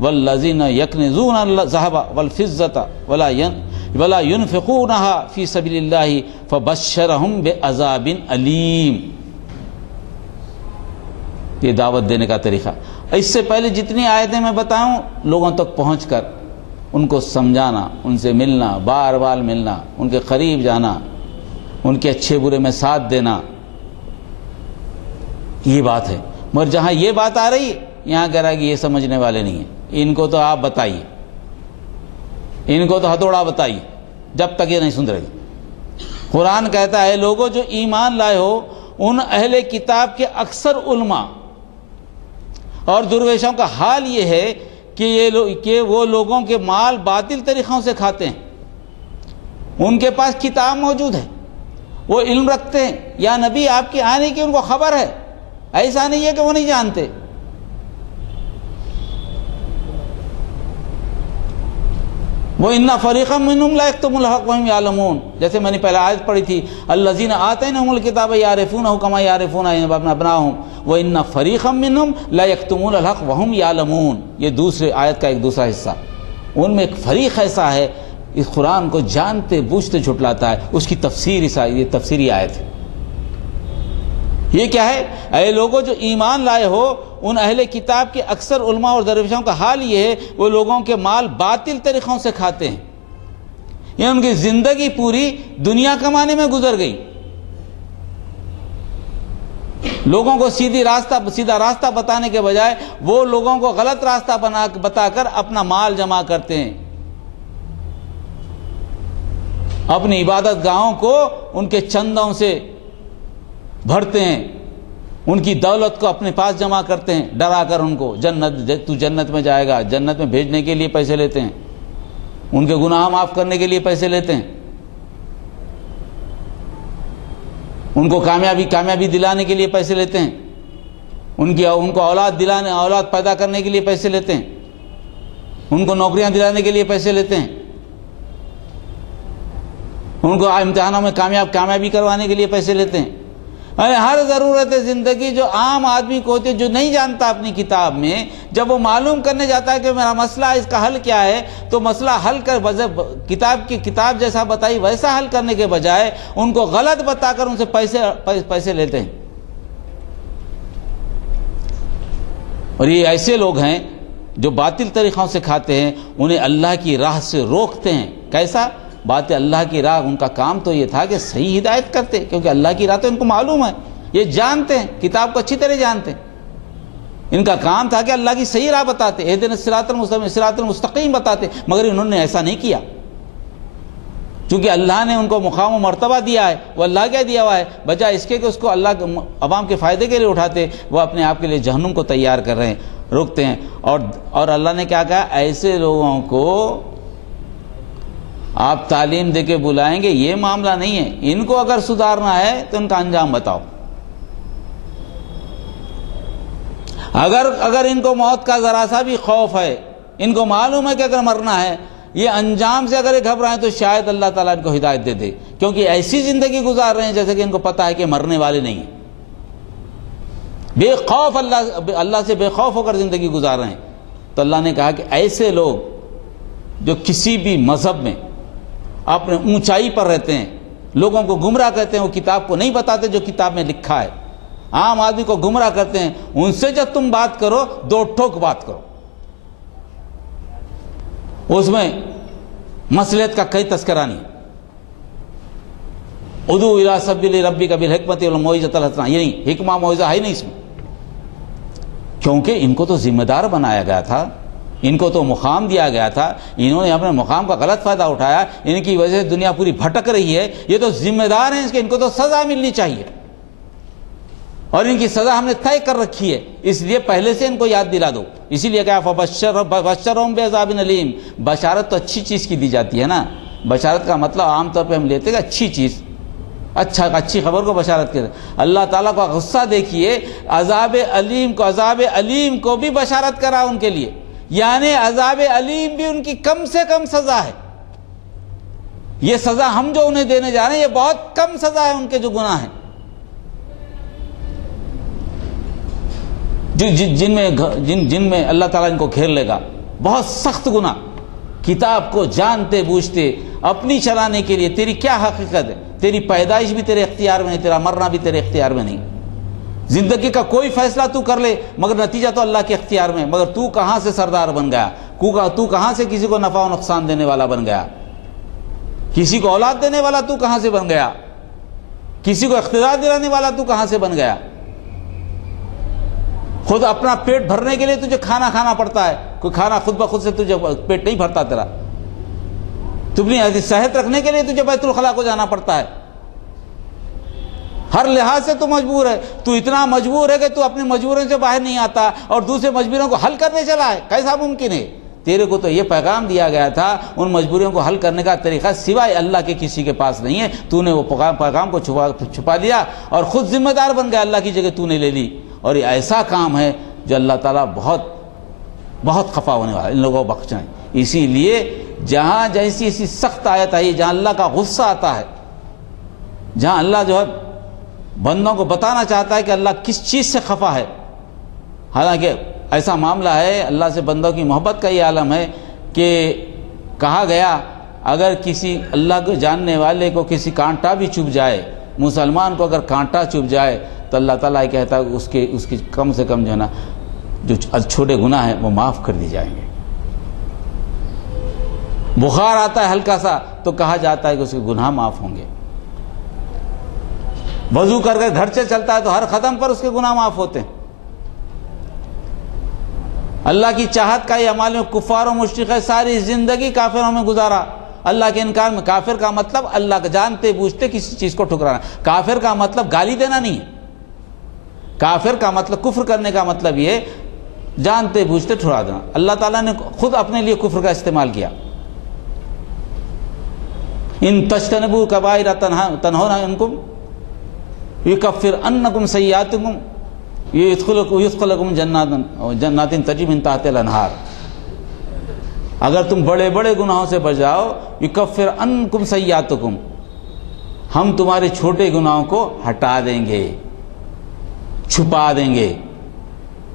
والذین یکنزون الذھب والفضة ولا ينفقونها فی سبیل اللہ فبشرہم بعذاب علیم. یہ دعوت دینے کا طریقہ. اس سے پہلے جتنی آیتیں میں بتاؤں لوگوں تک پہنچ کر ان کو سمجھانا، ان سے ملنا، بار بار ملنا، ان کے قریب جانا، ان کے اچھے برے میں ساتھ دینا، یہ بات ہے۔ مگر جہاں یہ بات آ رہی ہے یہاں کہہ رہا ہے کہ یہ سمجھنے والے نہیں ہیں، ان کو تو آپ بتائیے، ان کو تو ہتھوڑا بتائیے جب تک یہ نہیں سن رہے۔ قرآن کہتا ہے لوگوں جو ایمان لائے ہو ان اہل کتاب کے اکثر علماء اور درویشوں کا حال یہ ہے کہ وہ لوگوں کے مال باطل طریقوں سے کھاتے ہیں۔ ان کے پاس کتاب موجود ہے، وہ علم رکھتے ہیں، یا نبی آپ کے آنے کی ان کو خبر ہے، ایسا نہیں ہے کہ وہ نہیں جانتے۔ وَإِنَّ فَرِيقًا مِّنْهُمْ لَا يَكْتُمُونَ الْحَقَّ وَهُمْ يَعْلَمُونَ، جیسے میں نے پہلے آیت پڑھی تھی الَّذِينَ آتَيْنَاهُمُ الْكِتَابَ يَعْرِفُونَهُ كَمَا يَعْرِفُونَ أَبْنَاءَهُمْ وَإِنَّ فَرِيقًا مِّنْهُمْ لَا يَكْتُمُونَ الْحَقَّ وَهُمْ يَعْلَمُونَ، یہ دوسرے آیت کا ایک دوسرا حصہ۔ ان میں ایک فریق ایسا ہے اس قرآن کو جانتے بوجھتے جھٹلاتا ہے، اس کی تفسیر یہ تفسیری آیت ہے۔ یہ کیا ہے؟ اے لوگوں جو ایمان لائے ہو ان اہل کتاب کے اکثر علماء اور درویشوں کا حال یہ ہے وہ لوگوں کے مال باطل طریقوں سے کھاتے ہیں، یہ ان کی زندگی پوری دنیا کمانے میں گزر گئی، لوگوں کو سیدھا راستہ بتانے کے بجائے وہ لوگوں کو غلط راستہ بتا کر اپنا مال جمع کرتے ہیں، اپنی عبادت گاہوں کو ان کے چندوں سے بھرتے ہیں، ان کی دولت کو اپنے پاس جمع کرتے ہیں ڈرا کر ان کو تو جنت میں جائے گا، جنت میں بھیجنے کے لیے پیسے لیتے ہیں، ان کے گناہ معاف کرنے کے لیے پیسے لیتے ہیں، ان کو کامیابی دلانے کے لیے پیسے لیتے ہیں، ان کو اولاد پیدا کرنے کے لیے پیسے لیتے ہیں، ان کو نوکریاں دلانے کے لیے پیسے لیتے ہیں، ان کو امتحانوں میں کامیابی کروانے کے لیے پیسے لیتے ہیں۔ ہر ضرورت زندگی جو عام آدمی کو ہوتی ہے جو نہیں جانتا اپنی کتاب میں، جب وہ معلوم کرنے جاتا ہے کہ میرا مسئلہ اس کا حل کیا ہے تو مسئلہ حل کر کتاب جیسا بتائی ویسا حل کرنے کے بجائے ان کو غلط بتا کر ان سے پیسے لیتے ہیں۔ اور یہ ایسے لوگ ہیں جو باطل طریقوں سے کھاتے ہیں، انہیں اللہ کی راہ سے روکتے ہیں۔ کیسا؟ بات اللہ کی راہ، ان کا کام تو یہ تھا کہ صحیح ہدایت کرتے، کیونکہ اللہ کی راہ تو ان کو معلوم ہے، یہ جانتے ہیں، کتاب کو اچھی طرح جانتے ہیں، ان کا کام تھا کہ اللہ کی صحیح راہ بتاتے، اہدنا الصراط المستقیم بتاتے، مگر انہوں نے ایسا نہیں کیا، چونکہ اللہ نے ان کو مقام و مرتبہ دیا ہے، وہ اللہ کیا دیا ہوا ہے، بجائے اس کے کہ اس کو اللہ عوام کے فائدے کے لیے اٹھاتے، وہ اپنے آپ کے لیے جہنم کو تیار کر رہے ہیں، روکتے ہیں۔ اور اللہ نے کیا کہا؟ ایسے لوگوں کو آپ تعلیم دے کے بلائیں گے، یہ معاملہ نہیں ہے، ان کو اگر سدھارنا ہے تو ان کا انجام بتاؤ۔ اگر ان کو موت کا ذرا سا بھی خوف ہے، ان کو معلوم ہے کہ اگر مرنا ہے، یہ انجام سے اگر گھبرائیں تو شاید اللہ تعالیٰ ان کو ہدایت دے دے، کیونکہ ایسی زندگی گزار رہے ہیں جیسے کہ ان کو پتہ ہے کہ مرنے والے نہیں ہیں، بے خوف اللہ سے بے خوف ہو کر زندگی گزار رہے ہیں۔ تو اللہ نے کہا کہ ایسے لوگ جو کسی بھی مذہب میں اپنے اونچائی پر رہتے ہیں، لوگوں کو گمراہ کرتے ہیں، وہ کتاب کو نہیں بتاتے جو کتاب میں لکھا ہے، عام آدمی کو گمراہ کرتے ہیں، ان سے جب تم بات کرو دو ٹوک بات کرو، اس میں مصلحت کا کوئی تذکرہ نہیں، ادعو الی سبیل ربک بالحکمۃ والموعظۃ الحسنہ، یہ نہیں، حکمہ موعظہ ہے نہیں اس میں، کیونکہ ان کو تو ذمہ دار بنایا گیا تھا، ان کو تو مقام دیا گیا تھا، انہوں نے اپنے مقام کا غلط فائدہ اٹھایا، ان کی وجہ سے دنیا پوری بھٹک رہی ہے، یہ تو ذمہ دار ہیں، ان کو تو سزا ملنی چاہیے، اور ان کی سزا ہم نے طے کر رکھی ہے، اس لیے پہلے سے ان کو یاد دلا دو۔ اسی لیے کہا فبشرہم بعذاب الیم، بشارت تو اچھی چیز کی دی جاتی ہے نا، بشارت کا مطلب عام طور پہ ہم لیتے ہیں اچھی چیز، اچھی خبر کو بشارت کرتے۔ اللہ تعالیٰ کا غصہ دیکھیے، عذاب علیم کو بھی بشارت کرا ان کے لیے، یعنی عذاب علیم بھی ان کی کم سے کم سزا ہے، یہ سزا ہم جو انہیں دینے جا رہے ہیں یہ بہت کم سزا ہے ان کے جو گناہ ہیں، جن میں اللہ تعالیٰ ان کو گھیر لے گا، بہت سخت گناہ، کتاب کو جانتے بوجھتے اپنی چلانے کے لیے، تیری کیا حقیقت ہے، تیری پیدائش بھی تیرے اختیار میں نہیں، تیرا مرنا بھی تیرے اختیار میں نہیں، زندگی کا کوئی فیصلہ تو کر لے مگر نتیجہ تو اللہ کے اختیار میں. مگر تو کہاں سے سردار بن گیا؟ تو کہاں سے کسی کو نفع و نقصان دینے والا بن گیا؟ کسی کو اولاد دینے والا تو کہاں سے بن گیا؟ کسی کو اقتدار دلانے والا تو کہاں سے بن گیا؟ خود اپنا پیٹ بھرنے کے لیے تجھے کھانا کھانا پڑتا ہے. کوئی کھانا خود بخود سے تجھے پیٹ نہیں بھرتا تیرا. تو اپنی صحت رکھنے کے لیے تجھے بیت الخلا کو جانا پڑتا ہے. ہر لحاظ سے تو مجبور ہے. تو اتنا مجبور ہے کہ تو اپنی مجبوریوں سے باہر نہیں آتا اور دوسرے مجبوریوں کو حل کرنے چلا ہے. کیسا ممکن ہے؟ تیرے کو تو یہ پیغام دیا گیا تھا ان مجبوریوں کو حل کرنے کا طریقہ سوائے اللہ کے کسی کے پاس نہیں ہے. تو نے وہ پیغام کو چھپا دیا اور خود ذمہ دار بن گیا. اللہ کی جگہ تو نے لے لی. اور یہ ایسا کام ہے جو اللہ تعالیٰ بہت بہت خفا ہونے والا ان لوگوں کو بخشنا ہے. اسی لیے جہاں جیسی ایسی سخت آیت آئی، جہاں اللہ کا غصہ آتا ہے، جہاں اللہ جو ہے بندوں کو بتانا چاہتا ہے کہ اللہ کس چیز سے خفا ہے، حالانکہ ایسا معاملہ ہے اللہ سے بندوں کی محبت کا یہ عالم ہے کہ کہا گیا اگر کسی اللہ کو جاننے والے کو کسی کانٹا بھی چبھ جائے، مسلمان کو اگر کانٹا چبھ جائے تو اللہ تعالیٰ یہ کہتا ہے اس کی کم سے کم جو ہے نا جو چھوٹے گناہ ہیں وہ معاف کر دی جائیں گے. بخار آتا ہے ہلکا سا تو کہا جاتا ہے کہ اس کے گناہ معاف ہوں گے. وضو کر کے گھر سے چلتا ہے تو ہر قدم پر اس کے گناہ معاف ہوتے ہیں. اللہ کی چاہت کا یہ عمال میں کفار و مشرک ہے ساری زندگی کافروں میں گزارا. اللہ کے انکار میں. کافر کا مطلب اللہ کا جانتے بوجھتے کسی چیز کو ٹھکرانا. کافر کا مطلب گالی دینا نہیں ہے. کافر کا مطلب کفر کرنے کا مطلب یہ جانتے بوجھتے ٹھکرا دینا. اللہ تعالیٰ نے خود اپنے لیے کفر کا استعمال کیا. ان تجتنبوا کبائر تنہون عنکم یکفر عنکم سیئاتکم یدخلکم جنات تجری من تحتها الانہار. اگر تم بڑے بڑے گناہوں سے بچ جاؤ یکفر عنکم سیئاتکم، ہم تمہارے چھوٹے گناہوں کو ہٹا دیں گے، چھپا دیں گے.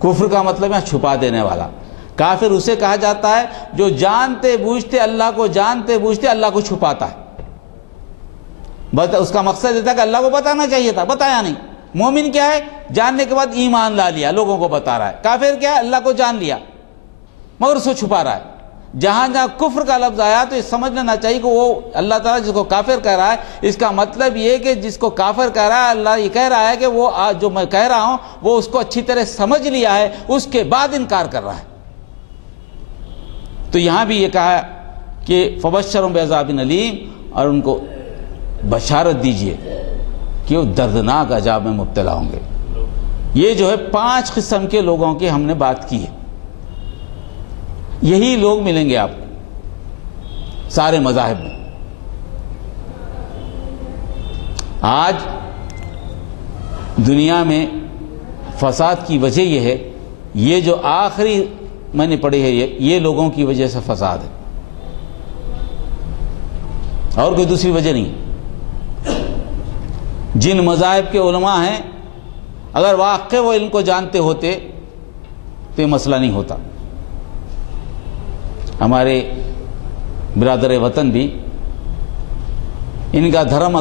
کفر کا مطلب ہے چھپا دینے والا. کافر اسے کہا جاتا ہے جو جانتے بوجھتے اللہ کو چھپاتا ہے. اس کا مقصد یہ تھا کہ اللہ کو بتانا چاہیے تھا، بتایا نہیں. مومن کیا ہے؟ جاننے کے بعد ایمان لا لیا، لوگوں کو بتا رہا ہے. کافر کیا ہے؟ اللہ کو جان لیا مگر اس کو چھپا رہا ہے. جہاں جہاں کفر کا لفظ آیا تو یہ سمجھ لینا چاہیے کہ وہ اللہ تعالیٰ جس کو کافر کہہ رہا ہے اس کا مطلب یہ کہ جس کو کافر کہہ رہا ہے اللہ یہ کہہ رہا ہے کہ وہ جو میں کہہ رہا ہوں وہ اس کو اچھی طرح سمجھ لیا ہے، اس کے بعد انکار کر رہا ہے. تو یہاں بھی یہ کہا کہ فبشرهم بعذاب علیم، اور ان کو بشارت دیجئے کہ وہ دردناک عذاب میں مبتلا ہوں گے. یہ جو ہے 5 قسم کے لوگوں کی ہم نے بات کی ہے. یہی لوگ ملیں گے آپ کو سارے مذاہب میں. آج دنیا میں فساد کی وجہ یہ ہے، یہ جو آخری میں نے پڑھی ہے یہ لوگوں کی وجہ سے فساد ہے، اور کوئی دوسری وجہ نہیں. جن مذاہب کے علماء ہیں اگر واقع وہ ان کو جانتے ہوتے تو یہ مسئلہ نہیں ہوتا. ہمارے برادر وطن بھی ان کا دھرم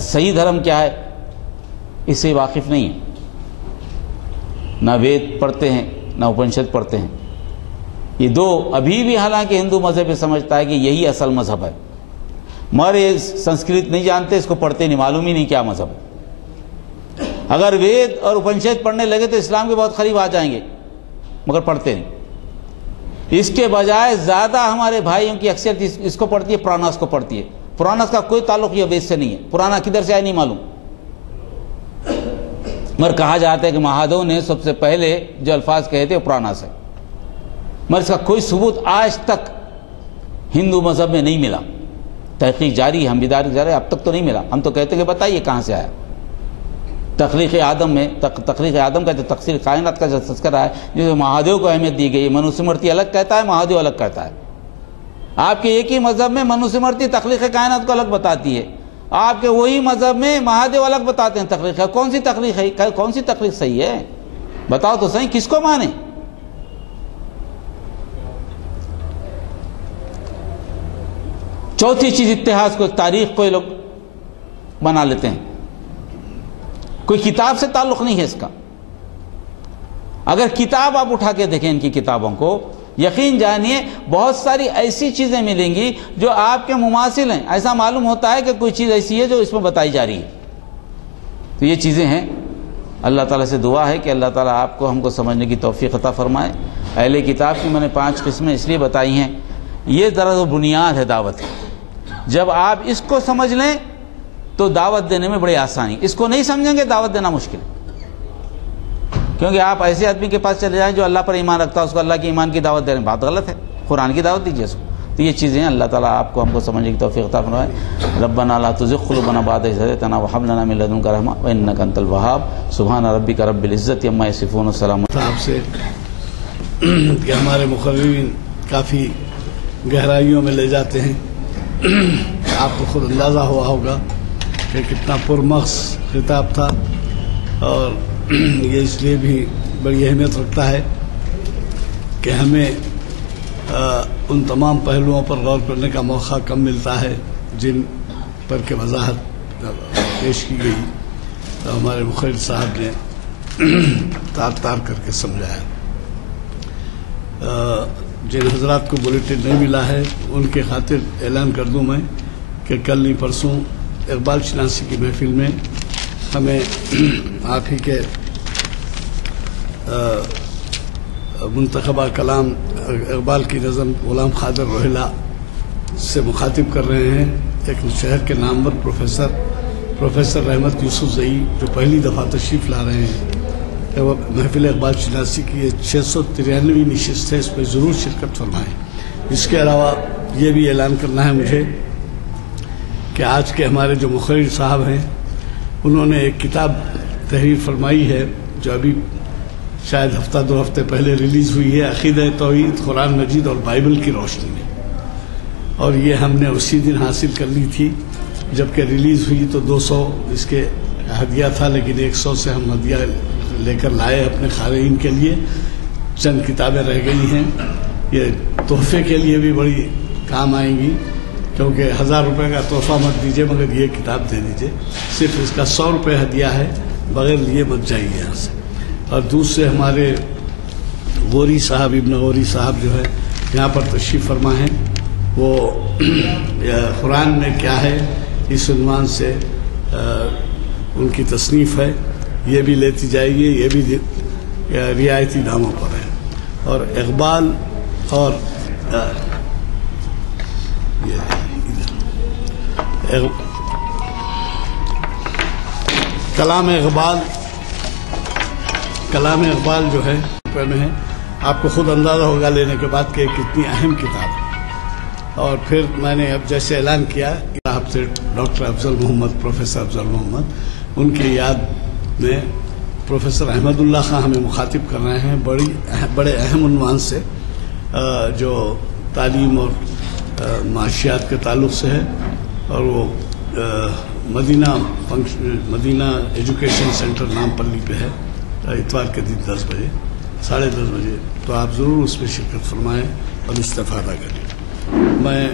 صحیح دھرم کیا ہے اس سے واقف نہیں ہے. نہ وید پڑھتے ہیں نہ اپنشد پڑھتے ہیں. یہ دو ابھی بھی حالانکہ ہندو مذہب یہ سمجھتا ہے کہ یہی اصل مذہب ہے، مگر یہ سنسکرت نہیں جانتے، اس کو پڑھتے نہیں، معلوم ہی نہیں کیا مذہب ہے. اگر وید اور اپنشد پڑھنے لگے تو اسلام کے بہت قریب آ جائیں گے، مگر پڑھتے نہیں. اس کے بجائے زیادہ ہمارے بھائیوں کی اکثریت اس کو پڑھتی ہے، پراناس کو پڑھتی ہے. پراناس کا کوئی تعلق یہ وید سے نہیں ہے. پرانا کدھر سے آئے نہیں معلوم، مگر کہا جاتا ہے کہ مہادیو نے سب سے پہلے جو الفاظ کہے تھے وہ پراناس ہے، مگر اس کا کوئی ثبوت آج تک ہندو مذہب میں نہیں ملا. تحقیق جاری، ہم بیداری جاری، اب تک تو نہیں ملا. ہم تو کہتے کہ بتائیے کہاں سے آیا. تخلیق آدم میں تخلیق آدم کا جو تفسیر کائنات کا جو تذکرہ ہے جسے مہادیو کو اہمیت دی گئی. منوسمرتی الگ کہتا ہے، مہادیو الگ کہتا ہے. آپ کے ایک ہی مذہب میں منوسمرتی تخلیق کائنات کو الگ بتاتی ہے، آپ کے وہی مذہب میں مہادیو الگ بتاتے ہیں تخلیق ہے. کون سی تخلیق ہے؟ کون سی تخلیق صحیح ہے؟ بتاؤ تو صحیح، کس کو مانے؟ چوتھی چیز اتحاد کو، ایک تاریخ کو یہ لوگ بنا لیتے ہیں. کوئی کتاب سے تعلق نہیں ہے اس کا. اگر کتاب آپ اٹھا کے دیکھیں ان کی کتابوں کو، یقین جانیے بہت ساری ایسی چیزیں ملیں گی جو آپ کے مماثل ہیں، ایسا معلوم ہوتا ہے کہ کوئی چیز ایسی ہے جو اس میں بتائی جا رہی ہے۔ تو یہ چیزیں ہیں، اللہ تعالیٰ سے دعا ہے کہ اللہ تعالیٰ آپ کو ہم کو سمجھنے کی توفیق عطا فرمائے۔ اہل کتاب کی میں نے 5 قسمیں اس لیے بتائی ہیں، یہ دراصل بنیاد ہے دعوت کی۔ جب آپ اس کو سمجھ لیں تو دعوت دینے میں بڑی آسانی، اس کو نہیں سمجھیں گے دعوت دینا مشکل ہے، کیونکہ آپ ایسے آدمی کے پاس چلے جائیں جو اللہ پر ایمان رکھتا ہے، اس کو اللہ کے ایمان کی دعوت دے رہے ہیں، بات غلط ہے، قرآن کی دعوت دیجیے اس کو۔ تو یہ چیزیں اللہ تعالیٰ آپ کو ہم کو سمجھنے کی توفیق عطا فرمائے۔ ربنا لا تزغ قلوبنا بعد إذ هديتنا وهب لنا من لدنك رحمة وإنك أنت الوهاب سبحان ربك رب العزة عما يصفون وسلام۔ آپ سے کہ ہمارے مقررین کافی گہرائیوں میں لے جاتے ہیں، آپ کو خود اندازہ ہوا ہوگا کہ کتنا پرمغز خطاب تھا، اور یہ اس لیے بھی بڑی اہمیت رکھتا ہے کہ ہمیں ان تمام پہلوؤں پر غور کرنے کا موقع کم ملتا ہے جن پر کہ وضاحت پیش کی گئی، ہمارے مقرر صاحب نے تار تار کر کے سمجھایا۔ جن حضرات کو بلیٹن نہیں ملا ہے ان کے خاطر اعلان کر دوں میں کہ کل نہیں پرسوں اقبال شناسی کی محفل میں ہمیں آپ ہی کے منتخبہ کلام اقبال کی نظم غلام قادر روہیلا سے مخاطب کر رہے ہیں، ایک شہر کے نامور پروفیسر رحمت یوسف زئی، جو پہلی دفعہ تشریف لا رہے ہیں۔ وہ محفل اقبال شناسی کی 693ویں نشست ہے، اس میں ضرور شرکت فرمائیں۔ اس کے علاوہ یہ بھی اعلان کرنا ہے مجھے کہ آج کے ہمارے جو مقرر صاحب ہیں انہوں نے ایک کتاب تحریر فرمائی ہے جو ابھی شاید ہفتہ 2 ہفتے پہلے ریلیز ہوئی ہے، عقیدہ توحید قرآن مجید اور بائبل کی روشنی میں، اور یہ ہم نے اسی دن حاصل کر لی تھی جبکہ ریلیز ہوئی تو 200 اس کے ہدیہ تھا، لیکن 100 سے ہم ہدیہ لے کر لائے اپنے قارئین کے لیے۔ چند کتابیں رہ گئی ہیں، یہ تحفے کے لیے بھی بڑی کام آئیں گی، کیونکہ 1000 روپے کا تحفہ مت دیجیے مگر یہ کتاب دے دیجیے، صرف اس کا 100 روپے ہدیہ ہے، بغیر لیے مت جائیے یہاں سے۔ اور دوسرے ہمارے غوری صاحب، ابن غوری صاحب جو ہے یہاں پر تشریف فرما ہیں، وہ قرآن میں کیا ہے اس عنوان سے ان کی تصنیف ہے، یہ بھی لیتی جائیے، یہ بھی رعایتی داموں پر ہے۔ اور اقبال اور کلام اقبال جو ہے میں ہے، آپ کو خود اندازہ ہوگا لینے کے بعد کہ کتنی اہم کتاب ہے۔ اور پھر میں نے اب جیسے اعلان کیا صاحب سے ڈاکٹر افضل محمد، پروفیسر افضل محمد، ان کی یاد میں پروفیسر احمد اللہ خان ہمیں مخاطب کر رہے ہیں بڑے اہم عنوان سے، جو تعلیم اور معاشیات کے تعلق سے ہے، اور وہ مدینہ ایجوکیشن سینٹر نام پلی پہ ہے، اتوار کے دن 10 بجے 10:30 بجے، تو آپ ضرور اس میں شرکت فرمائیں اور استفادہ کریں۔ میں